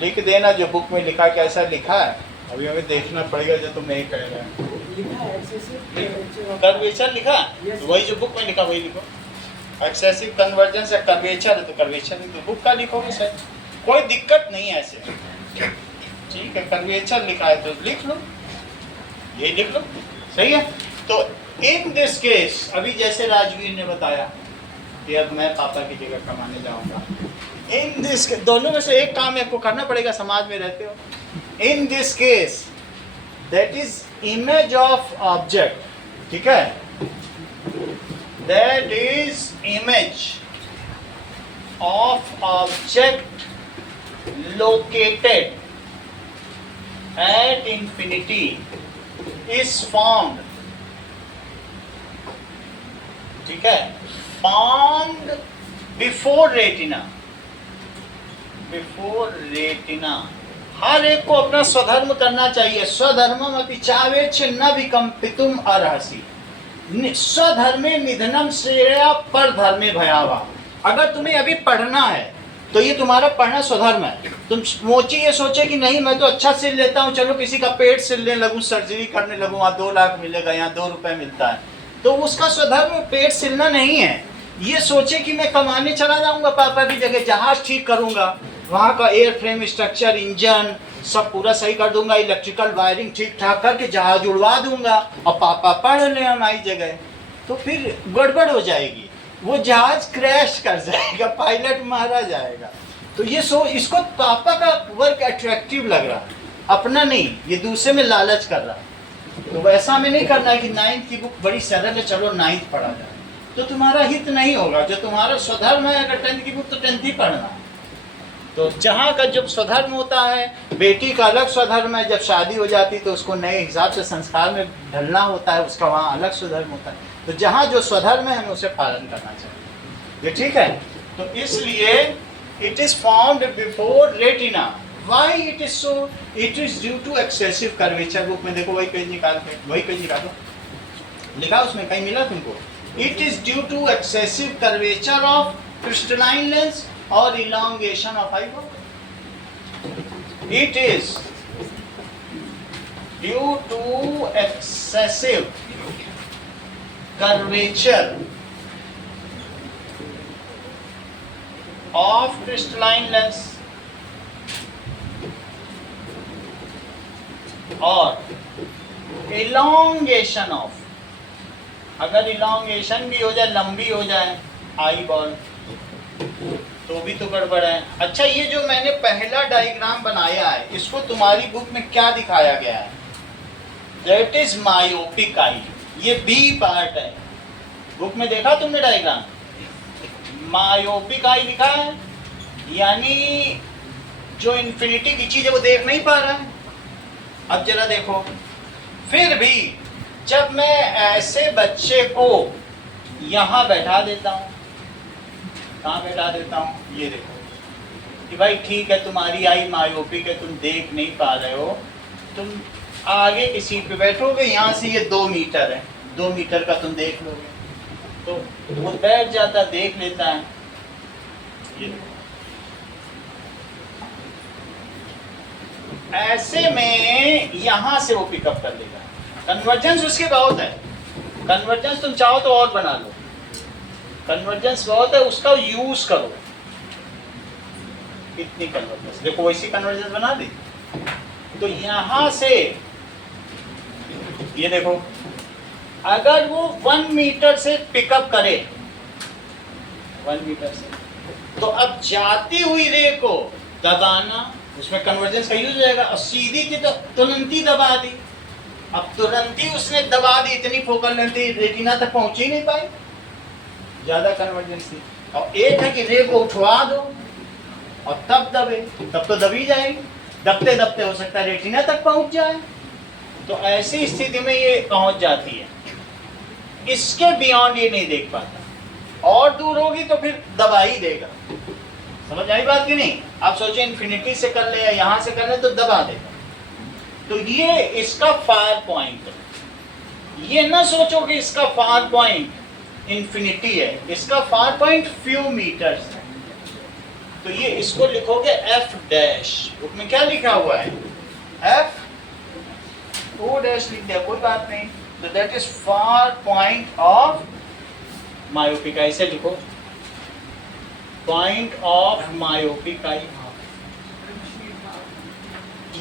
लिख देना जो बुक में लिखा, कैसा लिखा है अभी हमें देखना पड़ेगा, जो तुम नहीं कह रहे हैं। लिखा है एक्सेसिव कर्वेचर लिखा, Yes. तो वही जो बुक में लिखा वही लिखो। एक्सेसिव कन्वर्जेंस है, कर्वेचर है, तो कर्वेचर तो बुक का लिखोगे सर, कोई दिक्कत नहीं है ऐसे। ठीक है, कर्वेचर लिखा है तो लिख लो, ये लिख लो, सही है। तो इन दिस केस अभी जैसे राजवीर ने बताया कि अब मैं पापा की जगह कमाने जाऊंगा, इन दिस दोनों में से एक काम आपको करना पड़ेगा, समाज में रहते हो। In this case that is image of object, ठीक है, that is image of object located at infinity is formed, ठीक है, formed before retina, before retina। हर एक को अपना स्वधर्म करना चाहिए। स्वधर्मम अपि चावेच्छ न विकम्पितुम अर्हसि, स्वधर्मे निधनम श्रेया परधर्मे भयावह। अगर तुम्हें अभी पढ़ना है तो ये तुम्हारा पढ़ना स्वधर्म है। तुम मोची ये सोचे कि नहीं मैं तो अच्छा सिल लेता हूँ, चलो किसी का पेट सिलने लगूँ, सर्जरी करने लगूँ, वहाँ 2 लाख मिलेगा, यहाँ 2 रुपए मिलता है, तो उसका स्वधर्म पेट सिलना नहीं है। ये सोचे कि मैं कमाने चला जाऊँगा पापा की जगह, जहाज ठीक करूँगा, वहाँ का एयर फ्रेम स्ट्रक्चर इंजन सब पूरा सही कर दूंगा, इलेक्ट्रिकल वायरिंग ठीक ठाक करके जहाज उड़वा दूंगा और पापा पढ़ ले हमारी जगह, तो फिर गड़बड़ हो जाएगी, वो जहाज क्रैश कर जाएगा, पायलट मारा जाएगा। तो ये इसको पापा का वर्क अट्रैक्टिव लग रहा, अपना नहीं, ये दूसरे में लालच कर रहा। तो वैसा हमें नहीं करना है कि 9th की बुक बड़ी सरल है, चलो 9th पढ़ा जाए, तो तुम्हारा हित नहीं होगा। जो तुम्हारा स्वधर्म है, अगर 10th की बुक तो 10th ही पढ़ना। तो जहाँ का जब स्वधर्म होता है, बेटी का अलग स्वधर्म है, जब शादी हो जाती तो उसको नए हिसाब से संस्कार में ढलना होता है, उसका वहाँ अलग स्वधर्म होता है। तो जहाँ जो स्वधर्म है हमें उसे पालन करना चाहिए, ये ठीक है। तो इसलिए it is found before retina. Why it is so? It is due to excessive curvature. Book में देखो, वही पेज निकाल के, वही पेज निकालो, लिखा उसमें, कहीं मिला तुमको? It is due to excessive curvature of crystalline lens or elongation of eyeball. It is due to excessive curvature of crystalline lens और elongation of, अगर elongation भी हो जाए, लंबी हो जाए आई बॉल, तो भी तो गड़बड़ है। अच्छा, ये जो मैंने पहला डायग्राम बनाया है, इसको तुम्हारी बुक में क्या दिखाया गया है? That is myopic eye. ये बी पार्ट है। बुक में देखा तुमने डायग्राम? मायोपिक आई लिखा है, यानी जो इन्फिनिटी की चीज है वो देख नहीं पा रहा है। अब जरा देखो, फिर भी जब मैं ऐसे बच्चे को यहाँ बैठा देता हूँ, कहाँ बैठा देता हूँ, ये देखो कि भाई ठीक है तुम्हारी आई मायोपिक है, तुम देख नहीं पा रहे हो, तुम आगे की सीट पे बैठोगे, यहाँ से ये 2 मीटर है, 2 मीटर का तुम देख लोगे, तो वो बैठ जाता, देख लेता है। ये देखो, ऐसे में यहाँ से वो पिकअप कर लेगा। कन्वर्जेंस उसके बहुत है, कन्वर्जेंस तुम चाहो तो और बना लो, कन्वर्जेंस बहुत है, उसका यूज करो। इतनी कन्वर्जेंस देखो, वैसी कन्वर्जेंस बना दी। तो यहां से ये देखो, अगर वो 1 मीटर से पिकअप करे, 1 मीटर से, तो अब जाती हुई रे को दबाना, उसमें कन्वर्जेंस का यूज हो जाएगा। और सीधी थी तो तुरंत ही दबा दी, अब तुरंत ही उसने दबा दी, इतनी फोकल लेंथ रेटिना तक पहुंच ही नहीं पाई, ज्यादा कन्वर्जेंस थी। और एक है कि रे को उठवा दो और तब दबे, तब तो दबी जाएगी, दबते दबते हो सकता है रेटिना तक पहुंच जाए। तो ऐसी स्थिति में ये पहुंच जाती है, इसके बियॉन्ड ये नहीं देख पाता, और दूर होगी तो फिर दबा ही देगा। समझ आई बात कि नहीं? आप सोचे इन्फिनिटी से कर ले या यहाँ से कर ले तो दबा देगा। तो ये इसका फार पॉइंट है। ये ना सोचो कि इसका फार पॉइंट इन्फिनिटी है, इसका फार पॉइंट फ्यू मीटर्स है। तो ये इसको लिखोगे एफ डैश, बुक में क्या लिखा हुआ है? एफ ओ डैश लिख दिया, कोई बात नहीं। तो that is far point of myopic आई, से लिखो पॉइंट ऑफ मायोपिक आई।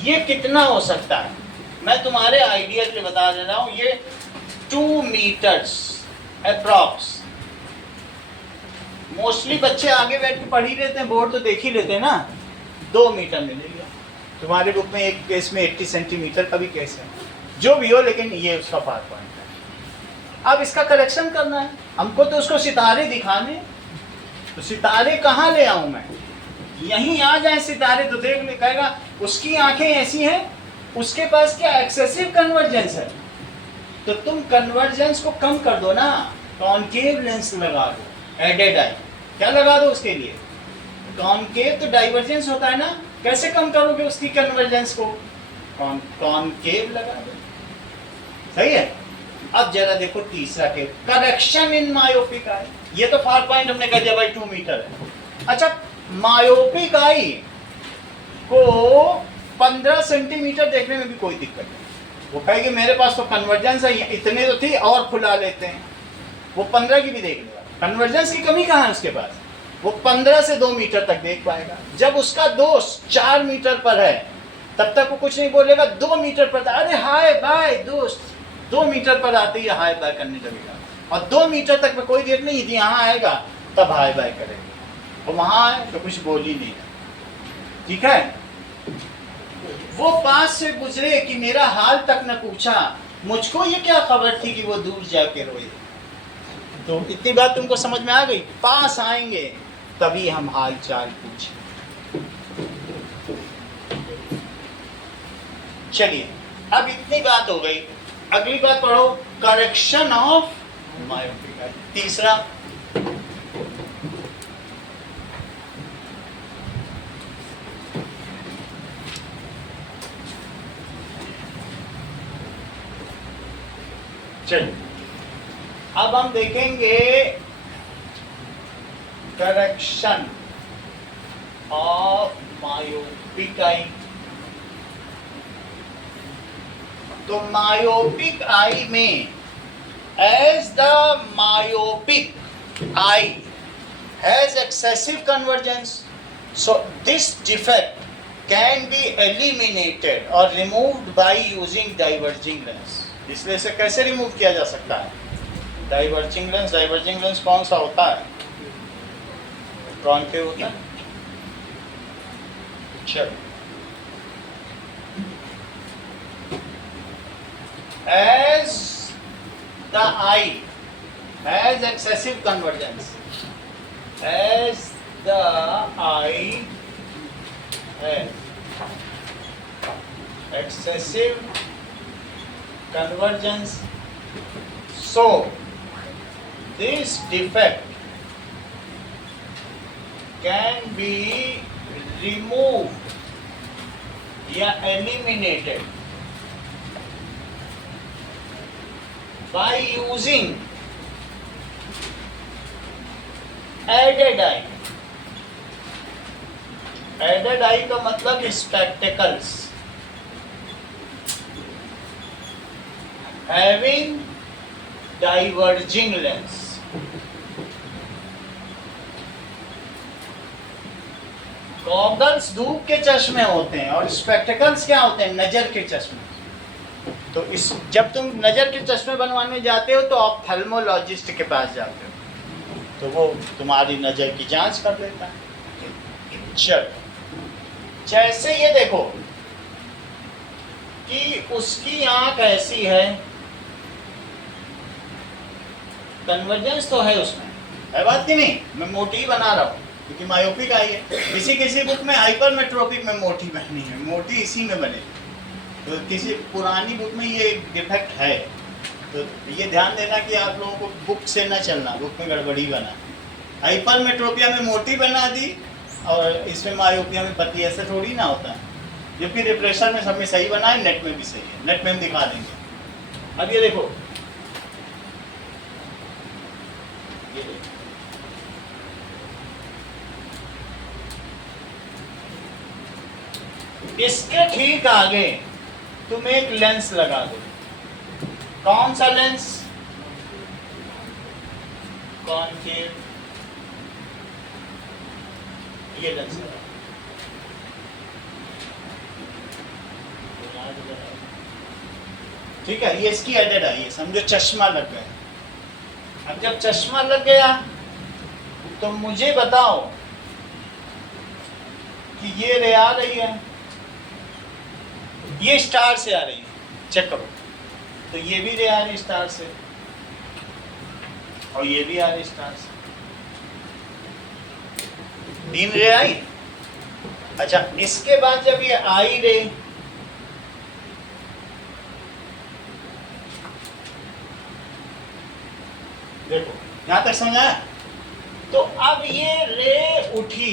ये कितना हो सकता है मैं तुम्हारे आइडिया के लिए बता दे रहा हूं, ये 2 मीटर्स अप्रॉक्स। मोस्टली बच्चे आगे बैठ के पढ़ ही लेते हैं, बोर्ड तो देख ही लेते हैं ना। 2 मीटर मिलेगा तुम्हारे बुक में, एक केस में 80 सेंटीमीटर का भी केस है, जो भी हो, लेकिन ये उसका फार पॉइंट है। अब इसका करेक्शन करना है हमको, तो उसको सितारे दिखाने, तो सितारे कहाँ ले आऊं मैं? यहीं आ जाए सितारे तो देख ले, कहेगा उसकी आंखें ऐसी हैं, उसके पास क्या एक्सेसिव कन्वर्जेंस है। तो तुम कन्वर्जेंस को कम कर दो ना, कॉनकेव लेंस लगा दो, एडेड आई क्या लगा दो उसके लिए, कॉनकेव तो डाइवर्जेंस होता है ना, कैसे कम करोगे उसकी कन्वर्जेंस को? कॉनकेव लगा दो, सही है। अब जरा देखो तीसरा केव, करेक्शन इन मायोपिक आई। ये तो फार पॉइंट हमने कह दिया भाई 2 मीटर है। अच्छा, मायोपिक आई को 15 सेंटीमीटर देखने में भी कोई दिक्कत नहीं। वो कहेगी मेरे पास तो कन्वर्जेंस है, इतने तो थी और फुला लेते हैं, वो 15 की भी देख लेगा। कन्वर्जेंस की कमी कहाँ है उसके पास? वो 15 से 2 मीटर तक देख पाएगा। जब उसका दोस्त 4 मीटर पर है तब तक वो कुछ नहीं बोलेगा, 2 मीटर पर अरे हाय बाय दोस्त, 2 मीटर पर आते ही हाय बाय करने लगेगा। और 2 मीटर तक में कोई देर नहीं, यहाँ आएगा तब हाय बाय करेगा, और वहाँ आए तो कुछ बोल ही नहीं। ठीक है, वो पास से गुजरे कि मेरा हाल तक न पूछा, मुझको ये क्या खबर थी कि वो दूर जाके रोए। तो इतनी बात तुमको समझ में आ गई? पास आएंगे तभी हम हाल चाल पूछें। चलिए, अब इतनी बात हो गई, अगली बात पढ़ो, करेक्शन ऑफ मायोपिक आई। तीसरा, चलिए अब हम देखेंगे करेक्शन ऑफ मायोपिक आई। तो मायोपिक आई में as the myopic eye has excessive convergence, so this defect can be eliminated or removed by using diverging lens। इसलिए इसे कैसे रिमूव किया जा सकता है? Diverging lens. डाइवर्जिंग लेंस कौन सा होता है? कॉन्केव होता है। चलो, as the eye has excessive convergence, as the eye has excessive convergence, so this defect can be removed या eliminated by using added eye। Added eye का मतलब spectacles having diverging lens. Goggles धूप के चश्मे होते हैं और स्पेक्टिकल्स क्या होते हैं? नजर के चश्मे। तो इस जब तुम नजर के चश्मे बनवाने जाते हो तो आप ऑप्थेल्मोलॉजिस्ट के पास जाते हो, तो वो तुम्हारी नजर की जांच कर लेता है। चलो, जैसे ये देखो कि उसकी आंख ऐसी है, कन्वर्जेंस तो है उसमें, है बात कि नहीं? मैं मोटी ही बना रहा हूँ क्योंकि मायोपिक आई है। किसी किसी बुक में हाइपरमेट्रोपिक में मोटी बननी है, मोटी इसी में बने। तो किसी पुरानी बुक में ये डिफेक्ट है, तो ये ध्यान देना कि आप लोगों को बुक से न चलना, बुक में गड़बड़ी बना। हाइपरमेट्रोपिया में मोटी बना दी और इसमें मायोपिया में पतली, ऐसा थोड़ी ना होता है। जबकि रिप्रेशर में सब में सही बना है, नेट में भी सही है, नेट में हम दिखा देंगे। अब ये देखो, ये देखो, इसके ठीक आगे तुम एक लेंस लगा दो। कौन सा लेंस? कॉनकेव। ये लेंस लगा, ठीक है। ये इसकी एडेड आई है, समझो चश्मा लग गया। अब जब चश्मा लग गया तो मुझे बताओ कि ये रे आ रही है, ये स्टार से आ रही है, चेक करो। तो ये भी रे आ रही स्टार से और ये भी आ रही स्टार से, 3 रे आई। अच्छा, इसके बाद जब ये आई रे, देखो यहां तक समझ आया? तो अब ये रे उठी,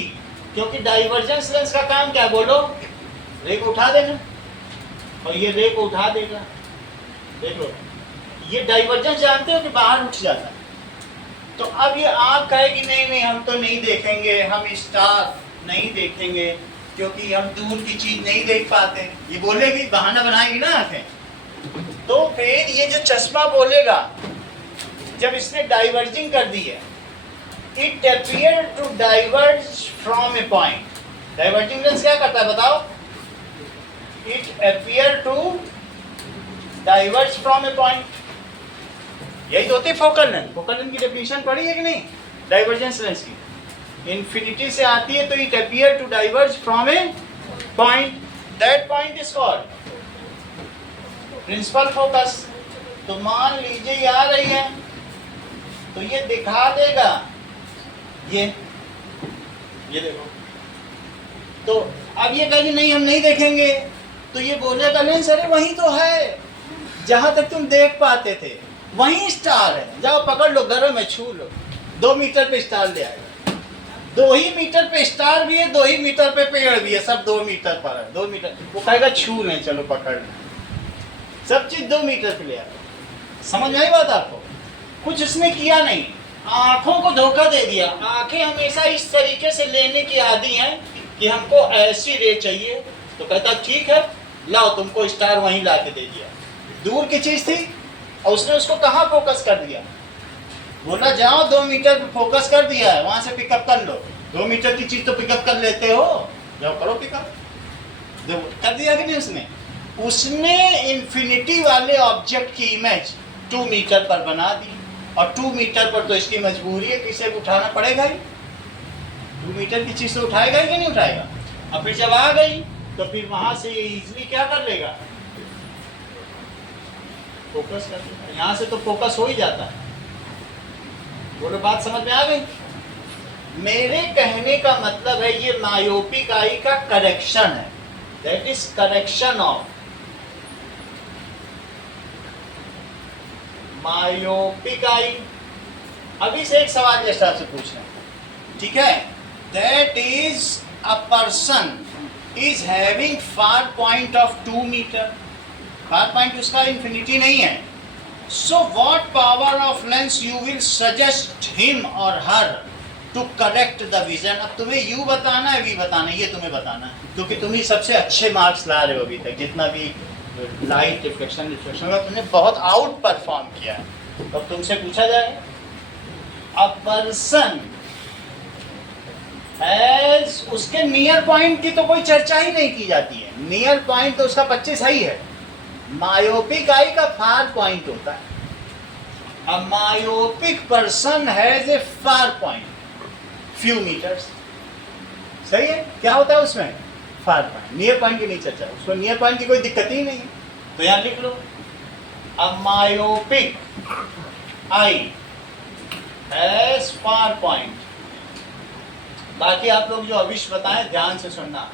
क्योंकि डाइवर्जेंस लेंस का काम क्या है बोलो? रे को उठा देना, और ये रे को उठा देगा। देखो, ये डाइवर्जेंस जानते हो कि बाहर उठ जाता है। तो अब ये आँख कहेगी नहीं नहीं हम तो नहीं देखेंगे, हम स्टार नहीं देखेंगे क्योंकि हम दूर की चीज नहीं देख पाते, ये बोलेगी, बहाना बनाएगी ना आंखें। तो फिर ये जो चश्मा बोलेगा, जब इसने डाइवर्जिंग कर दी है, it appear to diverge from a point. Diverging lens क्या करता है बताओ? It appear to diverge from a point. यही तो होती है फोकल लेंथ। फोकल लेंथ की डेफिनेशन पढ़ी है कि नहीं? डाइवर्जेंस लेंस की इन्फिनिटी से आती है, तो it appear to diverge from a point, that point is called principal focus. तो मान लीजिए ये आ रही है, तो ये दिखा देगा, ये देखो। तो अब ये कहेगी नहीं हम नहीं देखेंगे, तो ये बोलेगा लेंस अरे वही तो है जहां तक तुम देख पाते थे, वही स्टार है, जाओ पकड़ लो, गर्म है, छू लो। 2 मीटर पे स्टार ले आएगा। 2 ही मीटर पे स्टार भी है, 2 ही मीटर पे पेड़ भी है, सब 2 मीटर पर है। 2 मीटर वो कहेगा छू लें, चलो पकड़ लें, सब चीज 2 मीटर पे ले आएगा। समझ में आई बात आपको? कुछ उसने किया नहीं, आंखों को धोखा दे दिया। आंखें हमेशा इस तरीके से लेने की आदी हैं कि हमको ऐसी रे चाहिए, तो कहता ठीक है लाओ, तुमको स्टार वहीं ला के दे दिया। दूर की चीज थी और उसने उसको कहाँ फोकस कर दिया, बोला जाओ 2 मीटर पे फोकस कर दिया है, वहां से पिकअप कर लो। 2 मीटर की चीज तो पिकअप कर लेते हो, जाओ करो पिकअप। कर दिया कि नहीं उसने? उसने इन्फिनिटी वाले ऑब्जेक्ट की इमेज 2 मीटर पर बना दी, और 2 मीटर पर तो इसकी मजबूरी है कि इसे उठाना पड़ेगा ही। 2 मीटर की चीज तो उठाएगा ही कि नहीं उठाएगा। और फिर जब आ गई तो फिर वहां से ये इजिली क्या कर लेगा, फोकस कर लेगा। यहाँ से तो फोकस हो ही जाता है। बोलो बात समझ में आ गई? मेरे कहने का मतलब है ये मायोपिक आई का करेक्शन है, that is correction of myopic आई। अभी से एक सवाल जैसा आपसे पूछ रहा हूं, ठीक है? That is a person is having far point of 2 metre. Far point उसका इन्फिनिटी नहीं है। So what power of lens you will suggest him और her to correct the vision. अब तुम्हें यू बताना है, वी बताना है, ये तुम्हें बताना है, क्योंकि तुम ही सबसे अच्छे मार्क्स ला रहे हो अभी तक। जितना भी लाइट रिफ्लेक्शन का तुमने बहुत आउट परफॉर्म किया है। तो अब तुमसे पूछा जाए, अ पर्सन हैज, उसके नियर पॉइंट की तो कोई चर्चा ही नहीं की जाती है। नियर पॉइंट तो उसका 25 ही है। मायोपिक आई का फार पॉइंट होता है। A myopic person has a far point few metres. सही है? क्या होता है उसमें? Far point. नियर पॉइंट की नहीं चर्चा, उसको नियर पॉइंट की कोई दिक्कत ही नहीं है। तो यहां लिख लो, a myopic eye has far point. बाकी आप लोग जो अविश बताएं ध्यान से सुनना।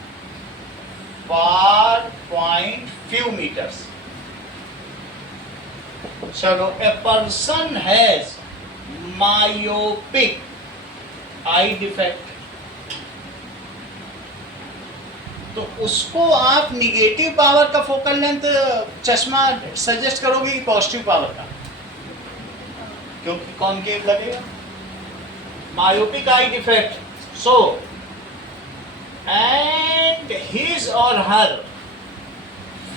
Far point few metres. चलो, a person has myopic eye defect, तो उसको आप निगेटिव पावर का फोकल लेंथ चश्मा सजेस्ट करोगे कि पॉजिटिव पावर का? क्योंकि कॉनकेव लगेगा। Myopic eye defect, so and his और हर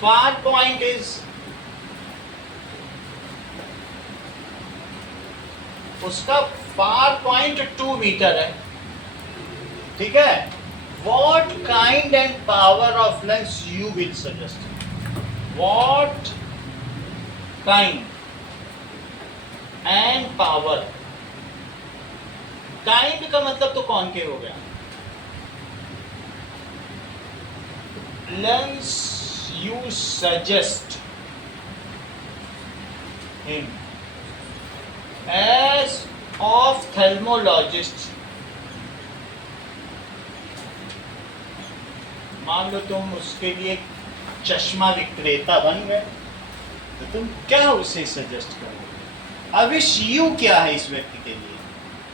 फार पॉइंट इज, उसका फार पॉइंट 2 मीटर है, ठीक है? What kind and power of lens you will suggest? What kind and power? Kind का मतलब तो कॉनकेव हो गया। Lens you suggest him as ophthalmologist। मान लो तुम उसके लिए चश्मा विक्रेता बन गए, तो तुम क्या उसे सजेस्ट करोगे? अविश यू क्या है इस व्यक्ति के लिए?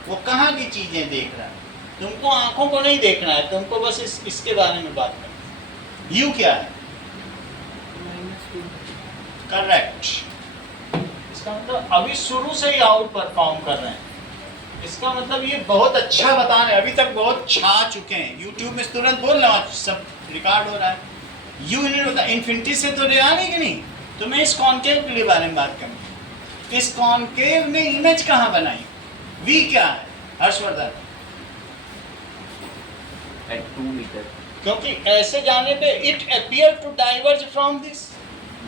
वो कहाँ की चीजें देख रहा है? तुमको आंखों को नहीं देखना है, तुमको बस इसके बारे में बात करना है। यू क्या है? करेक्ट। इसका मतलब अभी शुरू से ही आउट परफॉर्म कर रहे हैं। इसका मतलब ये बहुत अच्छा बता रहे हैं, अभी तक बहुत छा चुके हैं। यूट्यूब में तुरंत बोल रहा हूँ, सब रिकॉर्ड हो रहा है। यू नहीं होता, इन्फिनिटी से तो रे नहीं कि नहीं। तो मैं इस कॉनकेव के लिए बारे में बात करूँ। इस कॉनकेव में इमेज कहाँ बनाई? वी क्या है हर्षवर्धन? at 2 meter क्योंकि ऐसे जाने पे it appear to diverge from this,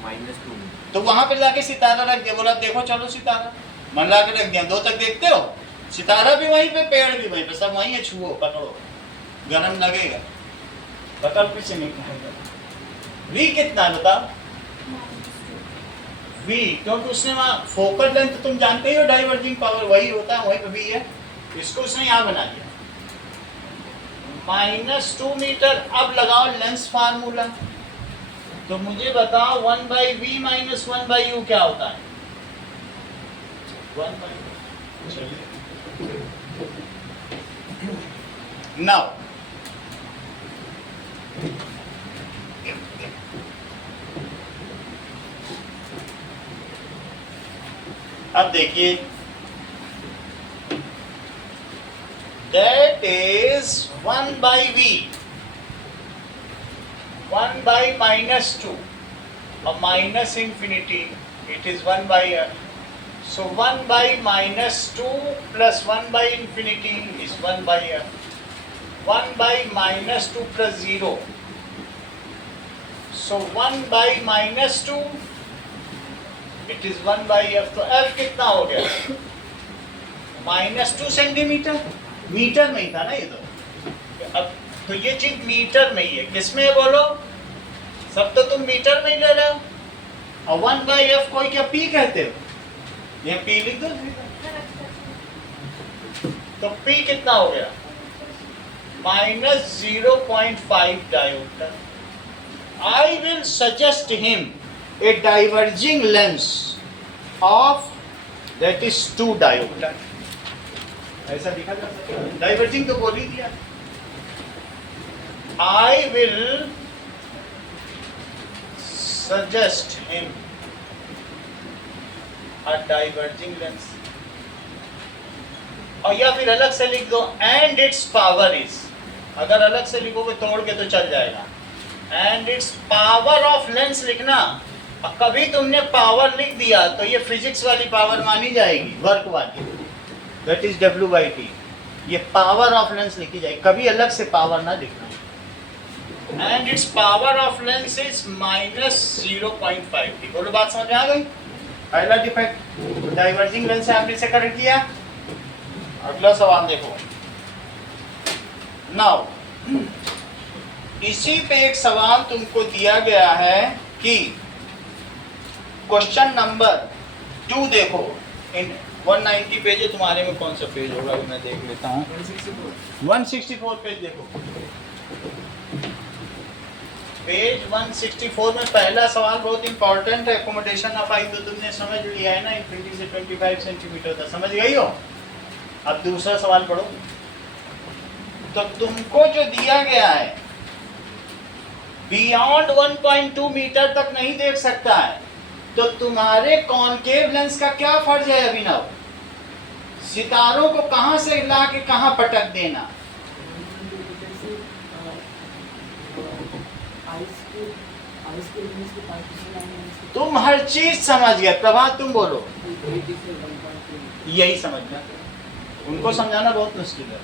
minus 2 meter तो वहां पे लाके सितारा रख दिया, बोला देखो चलो सितारा, मन ला के रख दिया। 2 तक देखते हो, सितारा भी वहीं पे, पेड़ भी वहीं पे, सब वहीं है। छुओ, पकड़ो, गरम लगेगा, पकड़ पीछे नहीं खाएगा। वी कितना है बताओ? वी, क्योंकि उसने वहाँ फोकल लेंथ तुम जानते ही हो, डाइवर्जिंग पावर वही होता है, वहीं पे वी है। इसको उसने यहाँ बना दिया -2 मीटर। अब लगाओ लेंस फार्मूला, तो मुझे बताओ 1/v - 1/u क्या होता है? 1/u। चलिए नाउ अब देखिए that is 1 by v, 1 by minus 2, or minus infinity, it is 1 by f. So 1 by minus 2 plus 1 by infinity is 1 by f. 1 by minus 2 plus 0. So 1 by minus 2, it is 1 by f. तो f कितना हो गया? -2 centimetre. Metre में ही था ना ये तो. अब तो ये चीज मीटर में ही है. किसमें है बोलो? सब तो तुम मीटर में ही ले रहे हो. और 1 by f कोई क्या p कहते हो? ये p लिख दो. तो p कितना हो गया? -0.5 diopter. I will suggest him a diverging lens of that is 2 diopter. ऐसा लिखा जा सकता है. डाइवर्जिंग तो बोल ही दिया. I will suggest him a diverging lens. और या फिर अलग से लिख दो and its power is. अगर अलग से लिखोगे तोड़ के तो चल जाएगा. And its power of lens लिखना. और कभी तुमने पावर लिख दिया तो ये फिजिक्स वाली पावर मानी जाएगी, वर्क वाली. That is W by T. ये पावर ऑफ लेंस लिखी जाएगी, कभी अलग से पावर ना लिखना. And it's power of lens is -0.5 T. बोलो बात समझ में आ गई? पहला डिफेक्ट डाइवर्जिंग लेंस से आपने इसे करेक्ट किया. अगला सवाल देखो. नाउ इसी पे एक सवाल तुमको दिया गया है कि क्वेश्चन नंबर 2 देखो. इन 190 पेज है, तुम्हारे में कौन सा पेज होगा अभी मैं देख लेता हूँ. 164 पेज देखो. पेज 164 में पहला सवाल बहुत इंपॉर्टेंट है. एकोमोडेशन ऑफ आई तो तुमने समझ लिया है ना, इंफिनिटी से 25 सेंटीमीटर तक समझ गई हो. अब दूसरा सवाल पढ़ो. तो तुमको जो दिया गया है बियॉन्ड 1.2 मीटर तक नहीं देख सकता है, तो तुम्हारे कॉनकेव लेंस का क्या फर्ज है अभिनव? सितारों को कहां से ला के कहां पटक देना. तुम हर चीज समझ गए. प्रभात तुम बोलो. यही समझना. उनको समझाना बहुत मुश्किल है,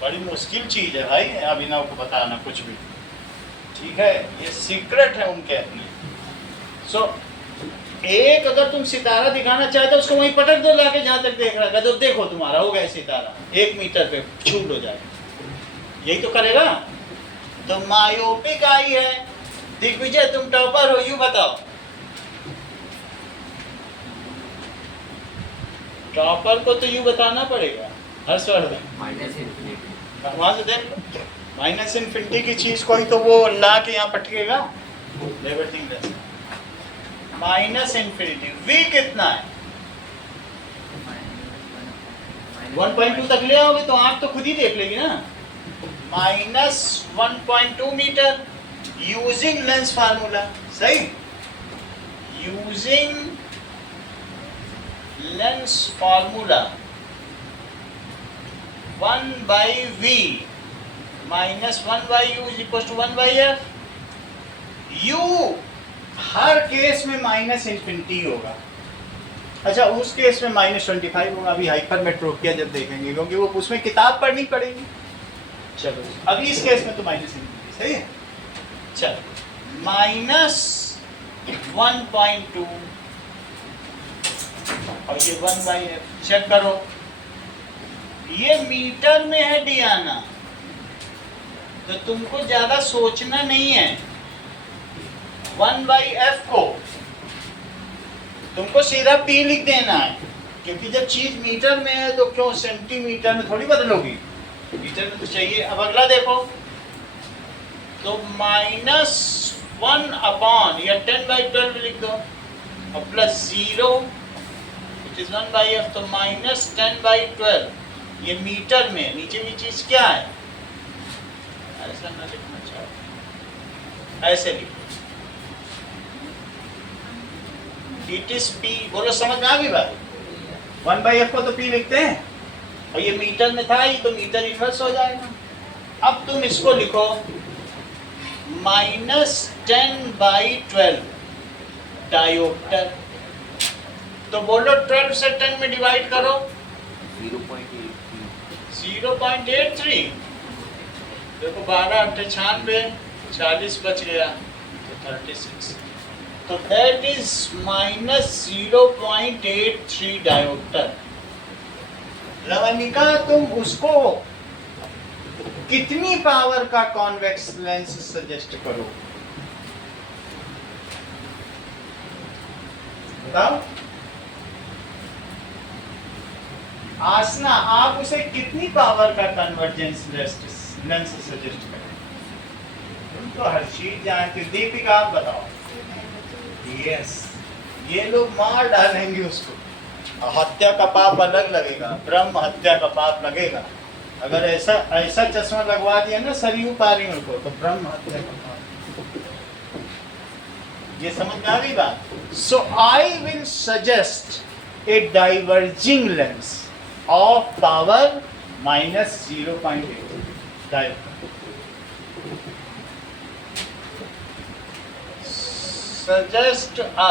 बड़ी मुश्किल चीज है भाई अभिनव को बताना कुछ भी. ठीक है, ये सीक्रेट है उनके अपने. सो एक अगर तुम सितारा दिखाना चाहते हो उसको वहीं पटक दो लाके जहां तक देख रहा है. तो देखो तुम्हारा हो गया सितारा 1 मीटर पे छूट हो जाएगा. यही तो करेगा. तो मायोपिक आई है. दिग्विजय तुम टॉपर हो, यूं बताओ. टॉपर को तो यूं बताना पड़ेगा. हर्षवर्धन -infinity. वहां से देख. -इन्फिनिटी की चीज को ही तो वो ला के यहाँ पटकेगा. Diverging lens -infinity. v कितना है? 1.2 तक ले आओगे तो आप तो खुद ही देख लेगी ना. -1.2 मीटर यूजिंग लेंस फार्मूला. सही. Using lens formula 1 by v minus 1 by u is equal to 1 by f. u her case में -इन्फिनिटी होगा. अच्छा, उस केस में -25 होगा. अभी हाइपरमेट्रोपिया जब देखेंगे, क्योंकि वो उसमें किताब पढ़नी पड़ेगी. चलो अभी इस केस में तो -इन्फिनिटी. सही है. चलो -1.2 और ये 1 by f. चेक करो. ये मीटर में है डियाना, तो तुमको ज्यादा सोचना नहीं है. 1 by f को तुमको सीधा p लिख देना है, क्योंकि जब चीज मीटर में है तो क्यों सेंटीमीटर में थोड़ी बदलोगी. मीटर में तो चाहिए. अब अगला देखो. तो -1 अपॉन या 10 by 12 लिख दो और +0 इट इज 1 by f. तो -10 by 12 ये मीटर में. नीचे की चीज क्या है? ऐसा ना लिखना चाहो, ऐसे लिखो. It is p. बोलो समझ में आ गई बात. 1 by f को तो p लिखते हैं और ये मीटर में था ही तो मीटर इन्वर्स हो जाएगा। अब तुम इसको लिखो -10/12 डायोप्टर। तो बोलो 12 से 10 में डिवाइड करो 0.83। देखो 12 8 96 40 बच गया तो 36। तो दैट इज -0.83 डायोप्टर। लवनिका तुम उसको कितनी पावर का कॉन्वेक्स लेंस सजेस्ट करो बताओ। आसना आप उसे कितनी पावर का कन्वर्जेंस लेंस सजेस्ट करें? तुम तो हर चीज जानते हो। दीपिका आप बताओ। यस, ये लोग मार डालेंगे उसको। हत्या का पाप अलग लगेगा, ब्रह्म हत्या का पाप लगेगा। अगर ऐसा चश्मा लगवा दिया ना सरयू पारियों को तो ब्रह्म हत्या का पाप। ये समझ में आ गई बात? So I will suggest a diverging lens of power -0.8 diopter. Suggest a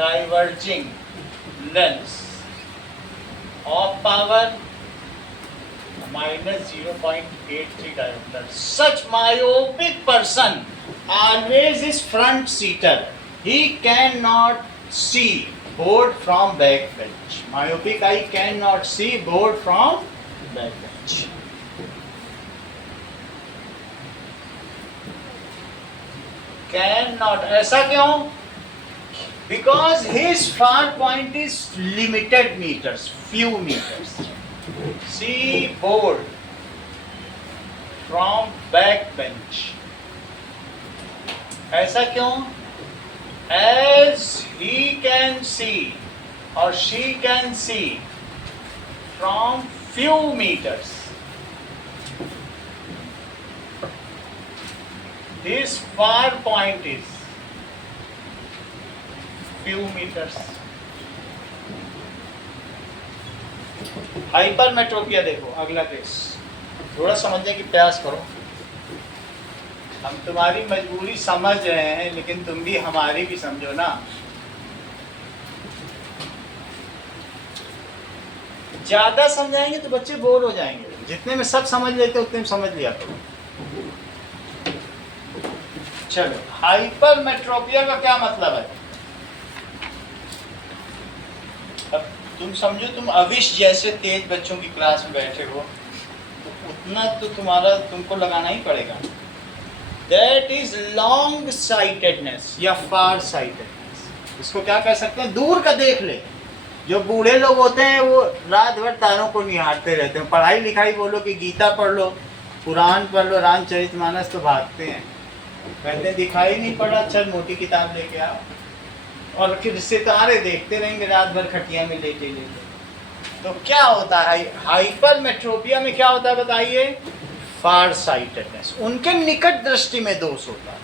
diverging lens of power -0.83 diopter. Such myopic person always is front seater. He cannot see board from back bench. Myopic eye cannot see board from back bench. Cannot. ऐसा क्यों? Because his far point is limited meters, few meters. See board from back bench. ऐसा क्यों? As he can see or she can see from few meters. His far point is few meters. Hypermetropia देखो अगला case, थोड़ा समझने की प्रयास करो। हम तुम्हारी मजबूरी समझ रहे हैं लेकिन तुम भी हमारी भी समझो ना। ज्यादा समझाएंगे तो बच्चे बोर हो जाएंगे। जितने में सब समझ लेते उतने में समझ लिया करो। चलो, हाइपरमेट्रोपिया का क्या मतलब है? अब तुम समझो, तुम अविश जैसे तेज बच्चों की क्लास में बैठे हो तो उतना तो तुमको लगाना ही पड़ेगा। That is long sightedness या far sightedness। इसको क्या कह सकते हैं? दूर का देख ले। जो बूढ़े लोग होते हैं वो रात भर तारों को निहारते रहते हैं। पढ़ाई लिखाई बोलो कि गीता पढ़ लो, पुराण पढ़ लो, रामचरितमानस तो भागते हैं। कहते हैं दिखाई नहीं पड़ा, चल मोटी किताब लेके आओ। और फिर सितारे देखते रहेंगे रात भर खटिया में लेटे लेटे। तो क्या होता है हाइपरमेट्रोपिया में? क्या होता है बताइए? फार साइटेडनेस। उनके निकट दृष्टि में दोष होता है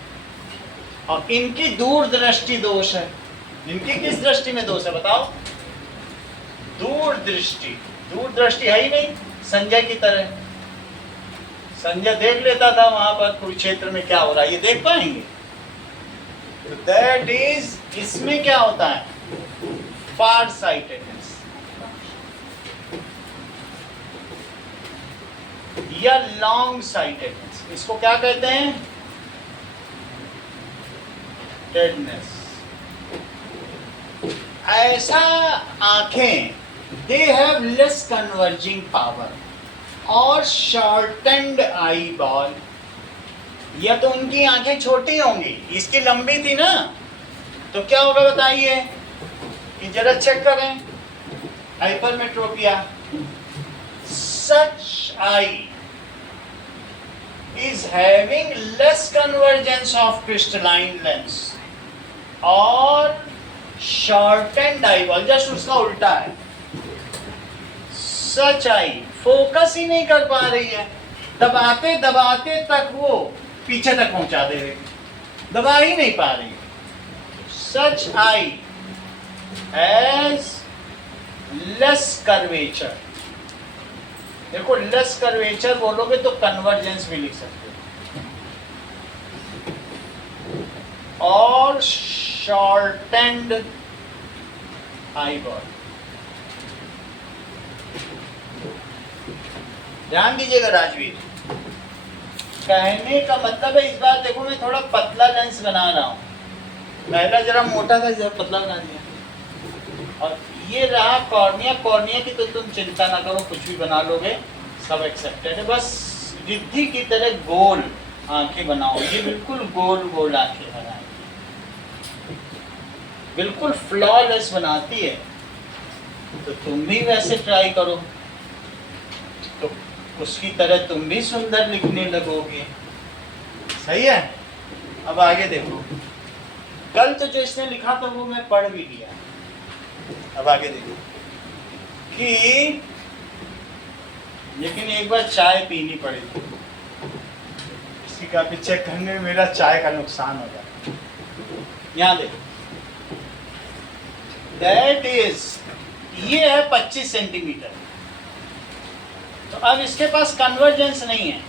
और इनकी दूर दृष्टि दोष है। इनकी किस दृष्टि में दोष है बताओ? दूर दृष्टि। दूर दृष्टि है ही नहीं संजय की तरह। संजय देख लेता था वहां पर कुरुक्षेत्र में क्या हो रहा है, ये देख पाएंगे? तो दैट इज, इसमें क्या होता है? फार साइटेडनेस या लॉन्ग साइटेडनेस। इसको क्या कहते हैं? टेडनेस। ऐसा आंखें, they have less converging power और शॉर्टेंड आई बॉल। या तो उनकी आंखें छोटी होंगी, इसकी लंबी थी ना, तो क्या होगा बताइए? कि जरा चेक करें hypermetropia. Such eye is having less convergence of crystalline lens और shortened eyeball, जस्ट उसका उल्टा है। Such eye फोकस ही नहीं कर पा रही है, दबाते दबाते तक वो पीछे तक पहुंचा दे रही, दबा ही नहीं पा रही। Such eye has less curvature देखो लेस कर्वेचर बोलोगे तो कन्वर्जेंस भी लिख सकते हो, और शॉर्टेंड आईबॉल। ध्यान दीजिएगा राजवीर, कहने का मतलब है इस बार देखो मैं थोड़ा पतला लेंस बना रहा हूँ, पहला जरा मोटा था जरा पतला बना दिया। और ये रहा कॉर्निया, कॉर्निया की तो तुम चिंता ना करो, कुछ भी बना लोगे सब एक्सेप्टेड है। बस रिद्धि की तरह गोल आंखें बनाओ, ये बिल्कुल गोल गोल आंखें बनाए, बिल्कुल फ्लॉलेस बनाती है। तो तुम भी वैसे ट्राई करो, तो उसकी तरह तुम भी सुंदर लिखने लगोगे। सही है। अब आगे देखो, कल तो जो इसने लिखा था वो मैं पढ़ भी लिया। अब आगे देखो कि लेकिन एक बार चाय पीनी पड़ेगी, इसी का भी चेक करने में मेरा चाय का नुकसान हो जाता। यहाँ देखो, दैट इज, ये है 25 सेंटीमीटर। तो अब इसके पास कन्वर्जेंस नहीं है,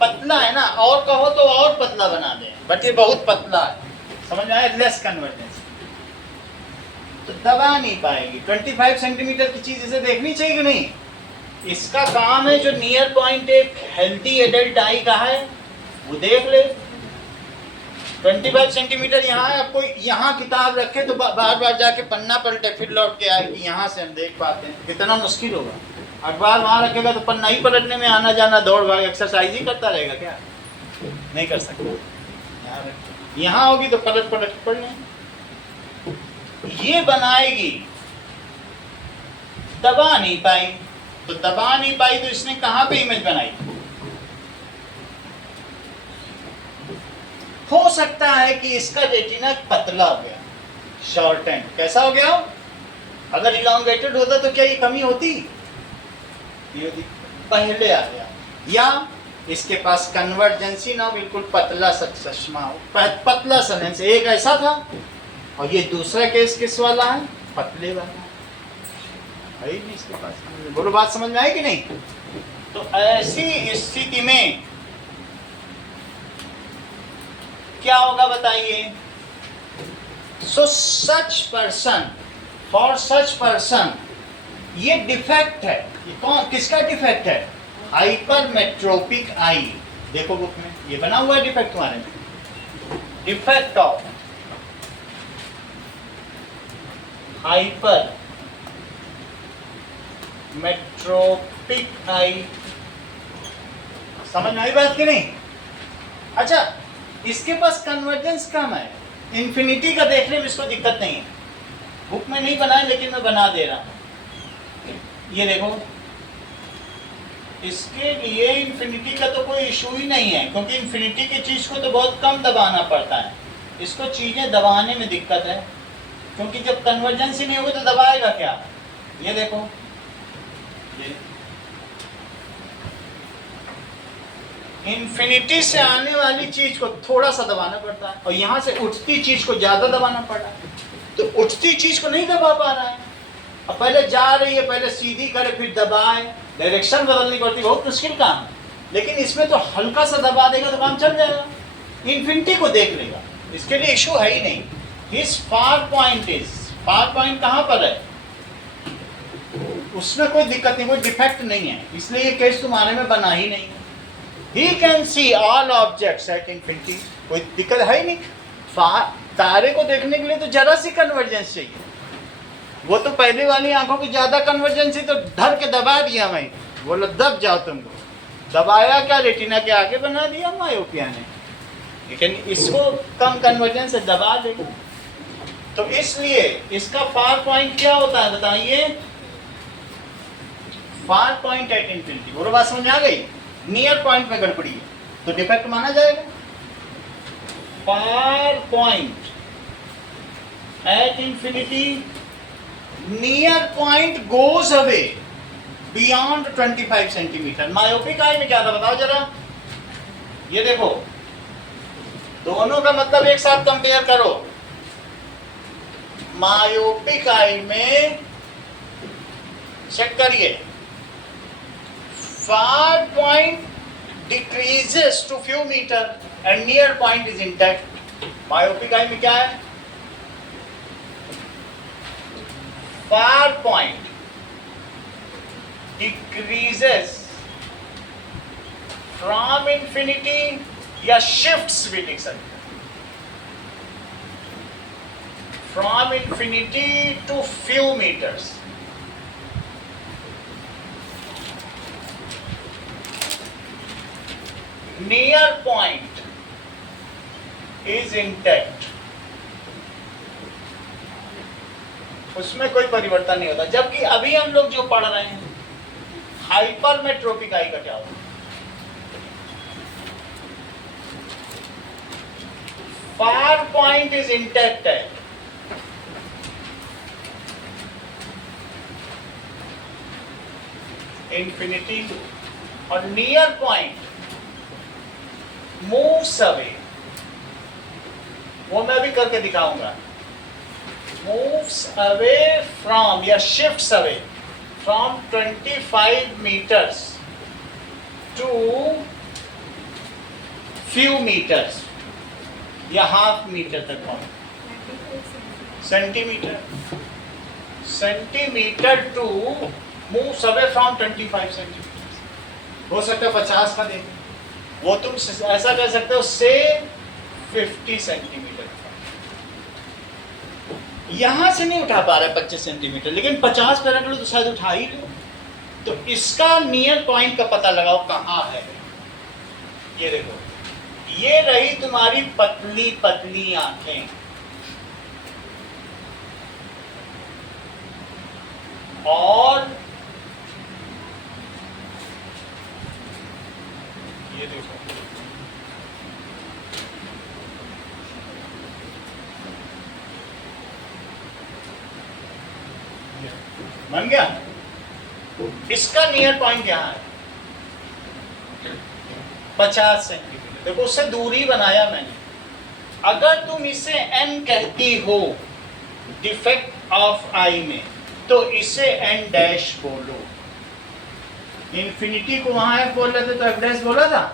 पतला है ना, और कहो तो और पतला बना दे, बट ये बहुत पतला है, समझ में आया, लेस कन्वर्जेंस, तो दबा नहीं पाएगी। 25 सेंटीमीटर की चीज इसे देखनी चाहिए कि नहीं? इसका काम है जो नियर पॉइंट एक हेल्थी एडल्ट आई का है वो देख ले। 25 सेंटीमीटर यहाँ है, अब कोई यहाँ किताब रखे तो बार बार जाके पन्ना पलटे फिर लौट के आए कि यहाँ से हम देख पाते हैं, कितना मुश्किल होगा। अखबार वहाँ रखेगा तो पन्ना ही पलटने में आना जाना दौड़ भाग एक्सरसाइज ही करता रहेगा क्या? नहीं कर सकता। यहाँ होगी तो पलट पलट पढ़ लें। ये बनाएगी, दबा नहीं पाई, तो दबा नहीं पाई तो इसने कहाँ पे इमेज बनाई? हो सकता है कि इसका रेटिना पतला हो गया, शॉर्टेंड। कैसा हो गया? अगर इलॉन्गेटेड होता तो क्या ये कमी होती? नहीं होती, पहले आ गया। या इसके पास कन्वर्जेंसी ना, बिल्कुल पतला सा चश्मा हो, पतला सा लेंस, एक ऐसा था और ये दूसरा केस किस वाला है? पतले वाला है ही नहीं इसके पास। बोलो बात समझ में आई कि नहीं? तो ऐसी स्थिति में क्या होगा बताइए? So such person, for such person, ये डिफेक्ट है। ये कौन, किसका डिफेक्ट है? Hypermetropic eye. देखो बुक में ये बना हुआ है डिफेक्ट तुम्हारे में, डिफेक्ट ऑफ हाइपर मेट्रोपिक आई। समझ में आई बात कि नहीं? अच्छा, इसके पास कन्वर्जेंस कम है, इन्फिनिटी का देखने में इसको दिक्कत नहीं है। बुक में नहीं बनाए लेकिन मैं बना दे रहा हूं। ये देखो, इसके लिए इन्फिनिटी का तो कोई इशू ही नहीं है, क्योंकि इन्फिनिटी की चीज को तो बहुत कम दबाना पड़ता है, इसको चीजें दबाने में दिक्कत है, क्योंकि जब कन्वर्जेंस ही नहीं होगा तो दबाएगा क्या? ये देखो, ये इन्फिनिटी से आने वाली चीज को थोड़ा सा दबाना पड़ता है, और यहाँ से उठती चीज को ज्यादा दबाना पड़ रहा है। तो उठती चीज को नहीं दबा पा रहा है, अब पहले जा रही है, पहले सीधी करे फिर दबाए, डायरेक्शन बदलनी पड़ती, बहुत मुश्किल काम है। लेकिन इसमें तो हल्का सा दबा देगा तो काम चल जाएगा, इन्फिनिटी को देख लेगा, इसके लिए इशू है ही नहीं। His far point is, far point कहाँ पर है? उसमें कोई दिक्कत नहीं, कोई डिफेक्ट नहीं है, इसलिए ये केस तुम्हारे में बना ही नहीं है। He can see all objects at infinity, कोई दिक्कत है ही नहीं। तारे को देखने के लिए तो जरा सी कन्वर्जेंस चाहिए, वो तो पहले वाली आंखों की ज्यादा कन्वर्जेंस ही तो धर के दबा दिया मैं, बोलो दब जाओ तुमको, दबाया क्या? रेटिना के आगे बना दिया मायोपिया ने, लेकिन इसको कम कन्वर्जेंस से दबा देगा। तो इसलिए इसका फार पॉइंट क्या होता है बताइए? Far point at infinity. बोलो बात समझ में आ गई? नियर पॉइंट में गड़बड़ी है तो डिफेक्ट माना जाएगा। Far point at infinity, near point goes away beyond 25 centimetre. Myopic eye में क्या था बताओ जरा? ये देखो, दोनों का मतलब एक साथ कंपेयर करो। मायोपिक आई में चेक करिए, far point decreases to few meter and near point is intact. Myopic eye में क्या है? Far point decreases from infinity या shifts भी लिख सकते हैं. From infinity to few meters. Near point is intact. उसमें कोई परिवर्तन नहीं होता. जबकि अभी हम लोग जो पढ़ रहे हैं हाइपरमेट्रोपिक आई का क्या होगा? फार पॉइंट इज इंटैक्ट है. इंफिनिटी और नियर पॉइंट मूव्स अवे. वो मैं भी करके दिखाऊंगा. मूव्स अवे फ्रॉम या shifts away from 25 meters to few meters या हाफ मीटर तक पहुंच. Centimetre to moves away from 25 centimetre. हो सकता है 50 का देखें, वो तुम ऐसा कर सकते हो से 50 सेंटीमीटर. यहां से नहीं उठा पा रहा है 25 सेंटीमीटर, लेकिन 50 पे रख लो तो शायद उठा ही लो. तो इसका नियर पॉइंट का पता लगाओ कहाँ है. ये देखो, ये रही तुम्हारी पतली पतली आंखें और ये देखो बन गया. इसका नियर पॉइंट यहाँ है 50 सेंटीमीटर. देखो उससे दूरी बनाया मैंने. अगर तुम इसे n कहती हो डिफेक्ट ऑफ आई में, तो इसे n डैश बोलो. इन्फिनिटी को वहां f बोल रहे थे तो f डैश बोला था.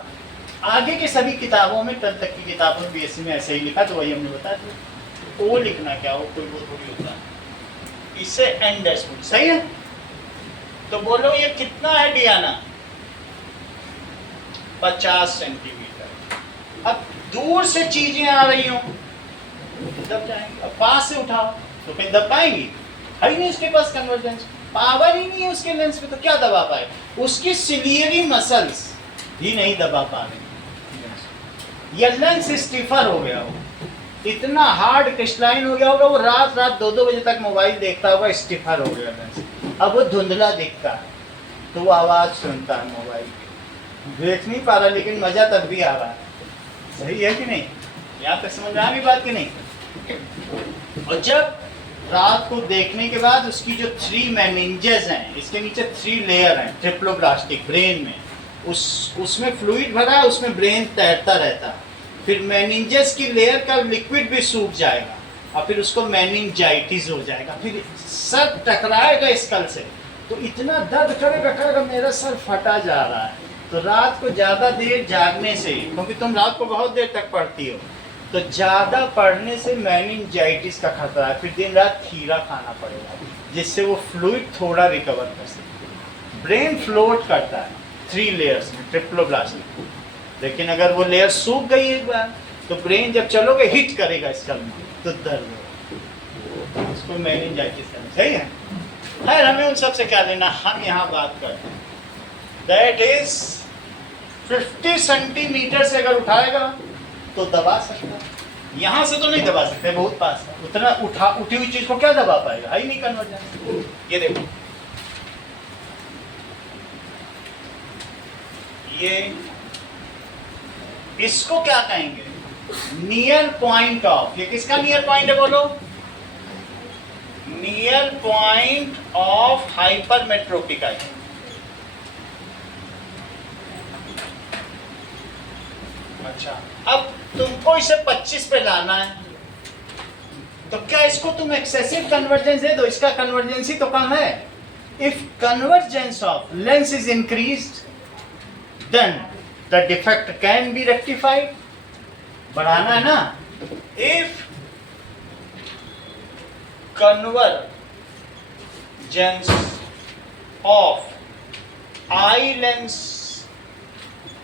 आगे के सभी किताबों में, 10 तक की किताबों में बीएससी में ऐसे ही लिखा, तो वही हमने बताया था. वो लिखना क्या हो, कोई वो थोड़ी होता है. इसे n डैश बोलो. सही है. तो बोलो ये कितना है डियाना? 50 सेंटीमीटर. अब दूर से चीजें आ रही हो दब जाएंगी. अब पास से उठाओ तो फिर दब पाएंगी? है ही नहीं उसके पास कन्वर्जेंस. पावर ही नहीं है उसके लेंस पे, तो क्या दबा पाए? उसकी सिलियरी मसल्स ही नहीं दबा पा रहे. ये लेंस स्टिफर हो गया हो, इतना हार्ड क्रिस्टलाइन हो गया होगा. वो रात 2-2 बजे तक मोबाइल देखता होगा, स्टिफर हो गया लेंस. अब वो धुंधला दिखता है तो वो आवाज सुनता है मोबाइल की. देख नहीं पा रहा लेकिन मजा तब भी आ रहा है. सही है कि नहीं? यहाँ तक समझ में आ गई बात कि नहीं? और जब रात को देखने के बाद उसकी जो 3 मेनिंजेस हैं, इसके नीचे 3 लेयर हैं ट्रिप्लोब्लास्टिक ब्रेन में, उसमें फ्लूइड भरा है, उसमें ब्रेन तैरता रहता है. फिर मेनिंजेस की लेयर का लिक्विड भी सूख जाएगा और फिर उसको मेनिंजाइटिस हो जाएगा. फिर सर टकराएगा स्कल से तो इतना दर्द करेगा मेरा सर फटा जा रहा है. तो रात को ज़्यादा देर जागने से, क्योंकि तुम रात को बहुत देर तक पढ़ती हो, तो ज़्यादा पढ़ने से मेनिंजाइटिस का खतरा है. फिर दिन रात खीरा खाना पड़ेगा जिससे वो फ्लूइड थोड़ा रिकवर कर सके. ब्रेन फ्लोट करता है 3 लेयर्स में ट्रिप्लोब्लास्टिक. लेकिन अगर वो लेयर सूख गई एक बार तो ब्रेन जब चलोगे हिट करेगा स्कल में तो दर्द होगा. उसको मेनिंजाइटिस कहते हैं. सही है. खैर हमें उन सब से क्या लेना. हम यहाँ बात करते हैं दैट इज 50 सेंटीमीटर से अगर उठाएगा तो दबा सकता है. यहाँ से तो नहीं दबा सकते, बहुत पास है. उतना उठी हुई चीज को क्या दबा पाएगा? है ही नहीं कन्वर्जेंस. ये देखो, ये इसको क्या कहेंगे? Near point of. ये किसका नियर पॉइंट है बोलो? नियर पॉइंट ऑफ हाइपरमेट्रोपिक आई. अच्छा, अब तुमको इसे 25 पे लाना है तो क्या इसको तुम एक्सेसिव कन्वर्जेंस दे दो? इसका कन्वर्जेंसी तो कम है. If convergence of lens is increased then the defect can be rectified. बढ़ाना है ना, if convergence of eye lens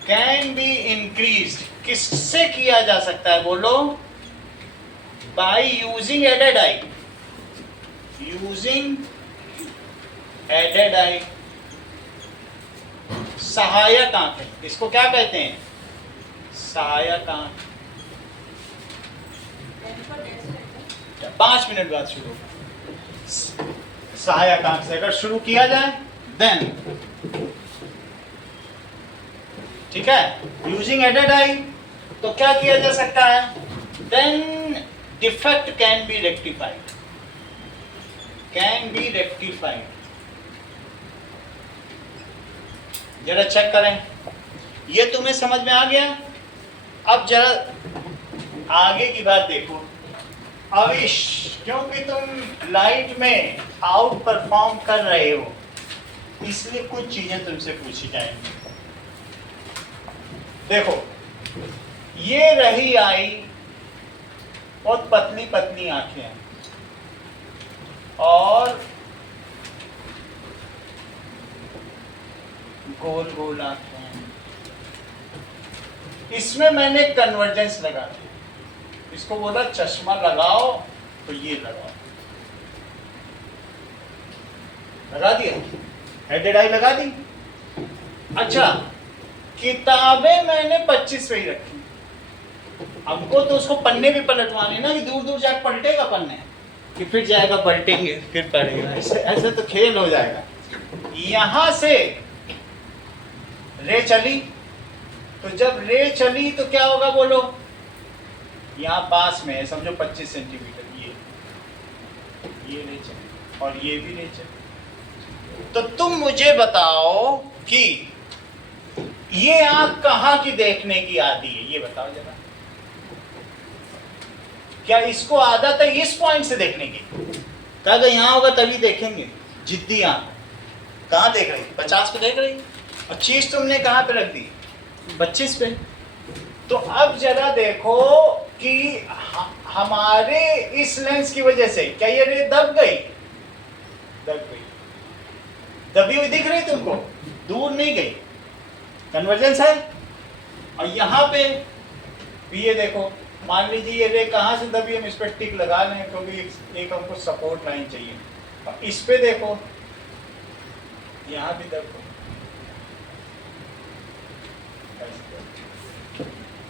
can be increased, किससे किया जा सकता है बोलो? By using added eye. Using added eye, सहायक आंखें, इसको क्या कहते हैं? सहायक आंख। 5 मिनट बाद शुरू। सहायक आंख से अगर शुरू किया जाए देन, ठीक है, यूजिंग एडेड आई, तो क्या किया जा सकता है? Then defect can be rectified, can be rectified. जरा चेक करें, ये तुम्हें समझ में आ गया? अब जरा आगे की बात देखो। अविश, क्योंकि तुम लाइट में आउट परफॉर्म कर रहे हो, इसलिए कुछ चीजें तुमसे पूछी जाएंगी। देखो, ये रही आई, बहुत पतली पतली आंखें हैं और गोल गोल आंखें हैं। इसमें मैंने कन्वर्जेंस लगा दी, इसको बोला चश्मा लगाओ, तो ये लगाओ, लगा दिया, एडेड आई लगा दी। अच्छा, किताबें मैंने 25 पे ही रखी, हमको तो उसको पन्ने भी पलटवाने ना, कि दूर दूर जाकर पलटेगा पन्ने, कि फिर जाएगा पलटेंगे फिर पढ़ेगा, ऐसे तो खेल हो जाएगा। यहां से रे चली, तो जब रे चली तो क्या होगा बोलो? यहाँ पास में है, समझो 25 सेंटीमीटर, ये रे चली और ये भी रे चली। तो तुम मुझे बताओ कि ये आंख कहाँ की देखने की आदि है, ये बताओ जरा। क्या इसको आदत है इस पॉइंट से देखने की? अगर यहाँ होगा तभी देखेंगे। जिद्दी आंख कहाँ देख रही? 50 पे देख रही, और चीज तुमने कहाँ पे रख दी? 25 पे। तो अब जरा देखो कि हमारे इस लेंस की वजह से क्या ये रे दब गई? दब गई, दबी हुई दिख रही तुमको, दूर नहीं गई, कन्वर्जेंस है। और यहाँ पे भी ये देखो, मान लीजिए ये रे कहाँ से दबी, हम इस पर टिक लगा लें क्योंकि एक हमको सपोर्ट लाइन चाहिए। और इस पे देखो, यहाँ भी दब,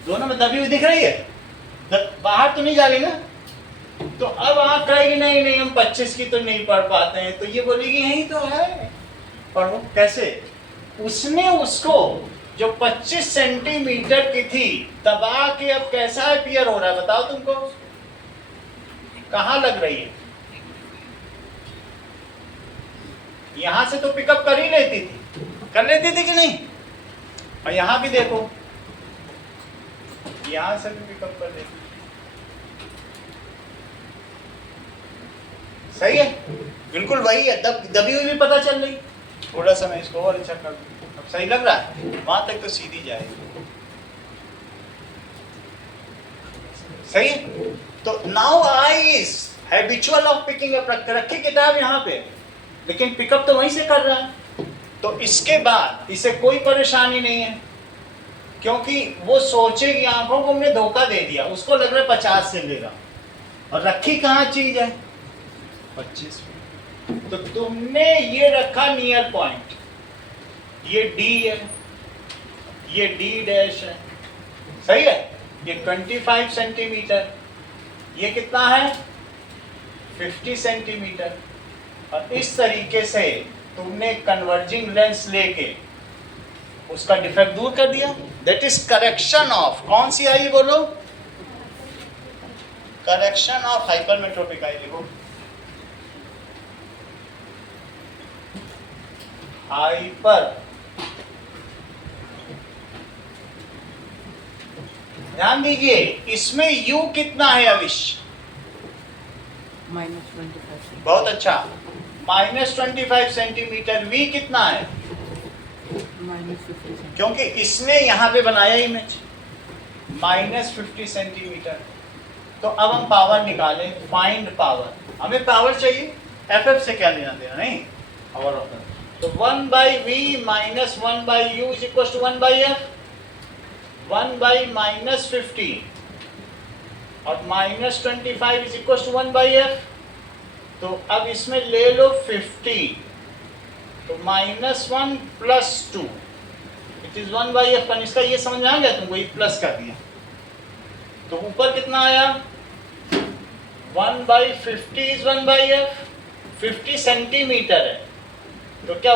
दोनों में दबी हुई दिख रही है, बाहर तो नहीं जा रही ना। तो अब आप कहेगी नहीं नहीं हम 25 की तो नहीं पढ़ पाते हैं, तो ये बोलेगी यही तो है, पढ़ो। कैसे? उसने उसको जो 25 सेंटीमीटर की थी दबा के अब कैसा अपीयर हो रहा है बताओ तुमको? कहाँ लग रही है? यहां से तो पिकअप कर ही लेती थी, कर लेती थी कि नहीं? और यहां भी देखो, यहां से भी पिकअप कर लेती। सही है, बिल्कुल वही है, दबी हुई भी पता चल रही। थोड़ा सा मैं इसको और अच्छा कर दूं, अब सही लग रहा है? वहां तक तो सीधी जाएगी। सही है? तो now I is habitual of picking up, रखी किताब यहाँ पे, लेकिन पिकअप तो वहीं से कर रहा है। तो इसके बाद इसे कोई परेशानी नहीं है, क्योंकि वो सोचेगी आंखों को हमने धोखा दे दिया, उसको लग रहा है 50 से ले रहा, और रखी कहाँ चीज है? 25। तो तुमने ये रखा नियर पॉइंट, ये डी है, ये डी डैश है, सही है? ये 25 सेंटीमीटर, ये कितना है? 50 सेंटीमीटर। और इस तरीके से तुमने कन्वर्जिंग लेंस लेके उसका डिफेक्ट दूर कर दिया। दैट इज करेक्शन ऑफ, कौन सी आई बोलो? करेक्शन ऑफ हाइपरमेट्रोपिक आई। लिखो हाइपर, ध्यान दीजिए इसमें यू कितना है अविश? -25। बहुत अच्छा, -25 सेंटीमीटर। वी कितना है? -50 क्योंकि इसने यहाँ पे बनाया इमेज -50 सेंटीमीटर। तो अब हम पावर निकालें, फाइंड पावर। हमें पावर चाहिए, एफ से क्या लेना देना, नहीं पावर ऑफ। तो 1/v minus 1/u is equal to 1/f। 1/-50 और -25 इज इक्वल टू 1/f। तो अब इसमें ले लो 50, तो -1 + 2 इट इज 1/f। कनिष्का ये समझ में आ गया तुमको, ये प्लस कर दिया। तो ऊपर कितना आया, 1/50 इज 1/f। 50 सेंटीमीटर है, तो क्या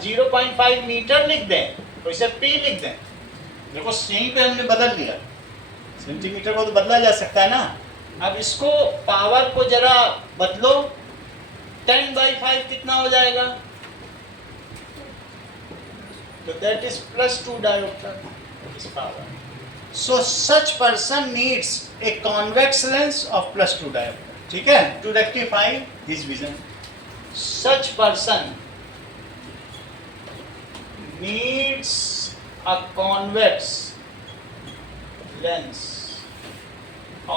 0.5 मीटर लिख दें, तो इसे p लिख दें। देखो यहीं पे हमने बदल दिया, सेंटीमीटर को तो बदला जा सकता है ना। अब इसको पावर को जरा बदलो, 10/5 कितना हो जाएगा, तो दैट इज +2 डायोप्टर इस power. So such person needs a convex lens of +2 diopter, ठीक है, to rectify his vision. Such person needs a convex lens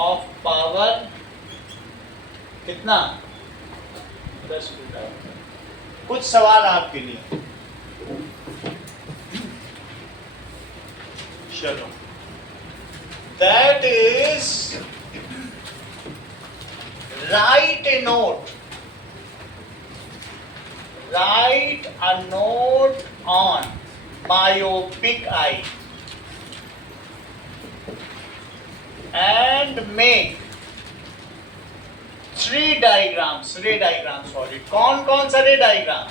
of power कितना, +2 diopter। कुछ सवाल आपके लिए, चलो। That is, write a note. Write a note on myopic eye and make 3 diagrams. ray diagrams for it. कौन कौन सा ray diagram?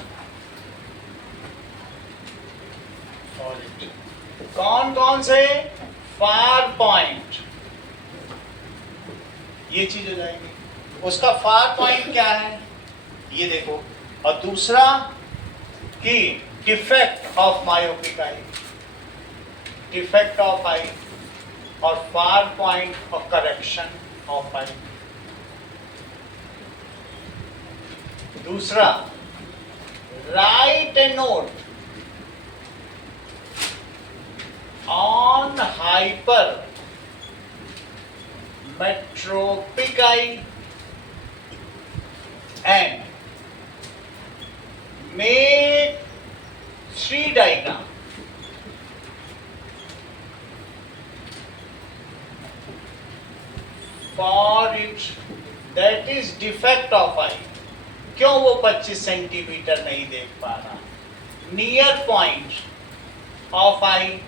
कौन कौन से, फार पॉइंट, ये चीज हो जाएगी। उसका फार पॉइंट क्या है ये देखो, और दूसरा कि defect of myopic eye, defect of eye, और far point of correction of eye. दूसरा, write a note on hypermetropic eye and make 3 diagrams for it, that is defect of eye। क्यों वो 25 सेंटीमीटर नहीं देख पा रहा, नियर पॉइंट ऑफ आई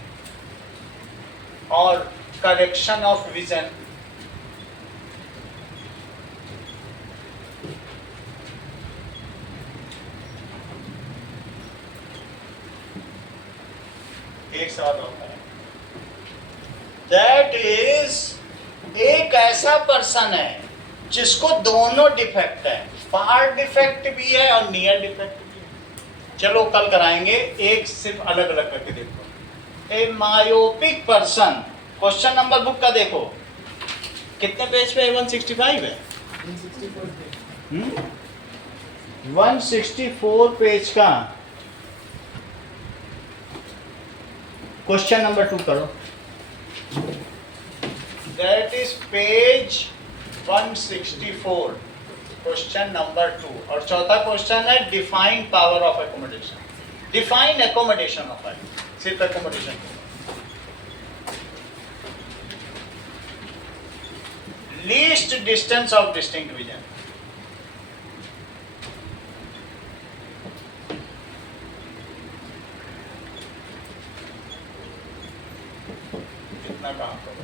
और correction of vision. एक सवाल होता है, दैट इज, एक ऐसा पर्सन है जिसको दोनों डिफेक्ट है, फार डिफेक्ट भी है और नियर डिफेक्ट भी है। चलो कल कराएंगे, एक सिर्फ अलग अलग करके देखो। A myopic person, question number book का देखो, कितने पेज पे 165 है, 164 पेज का क्वेश्चन नंबर 2 करो। That is page 164, question number 2। और चौथा क्वेश्चन है define power of accommodation. Define accommodation of eye, सिर्फ accommodation. Least distance of distinct vision, कितना काम करो।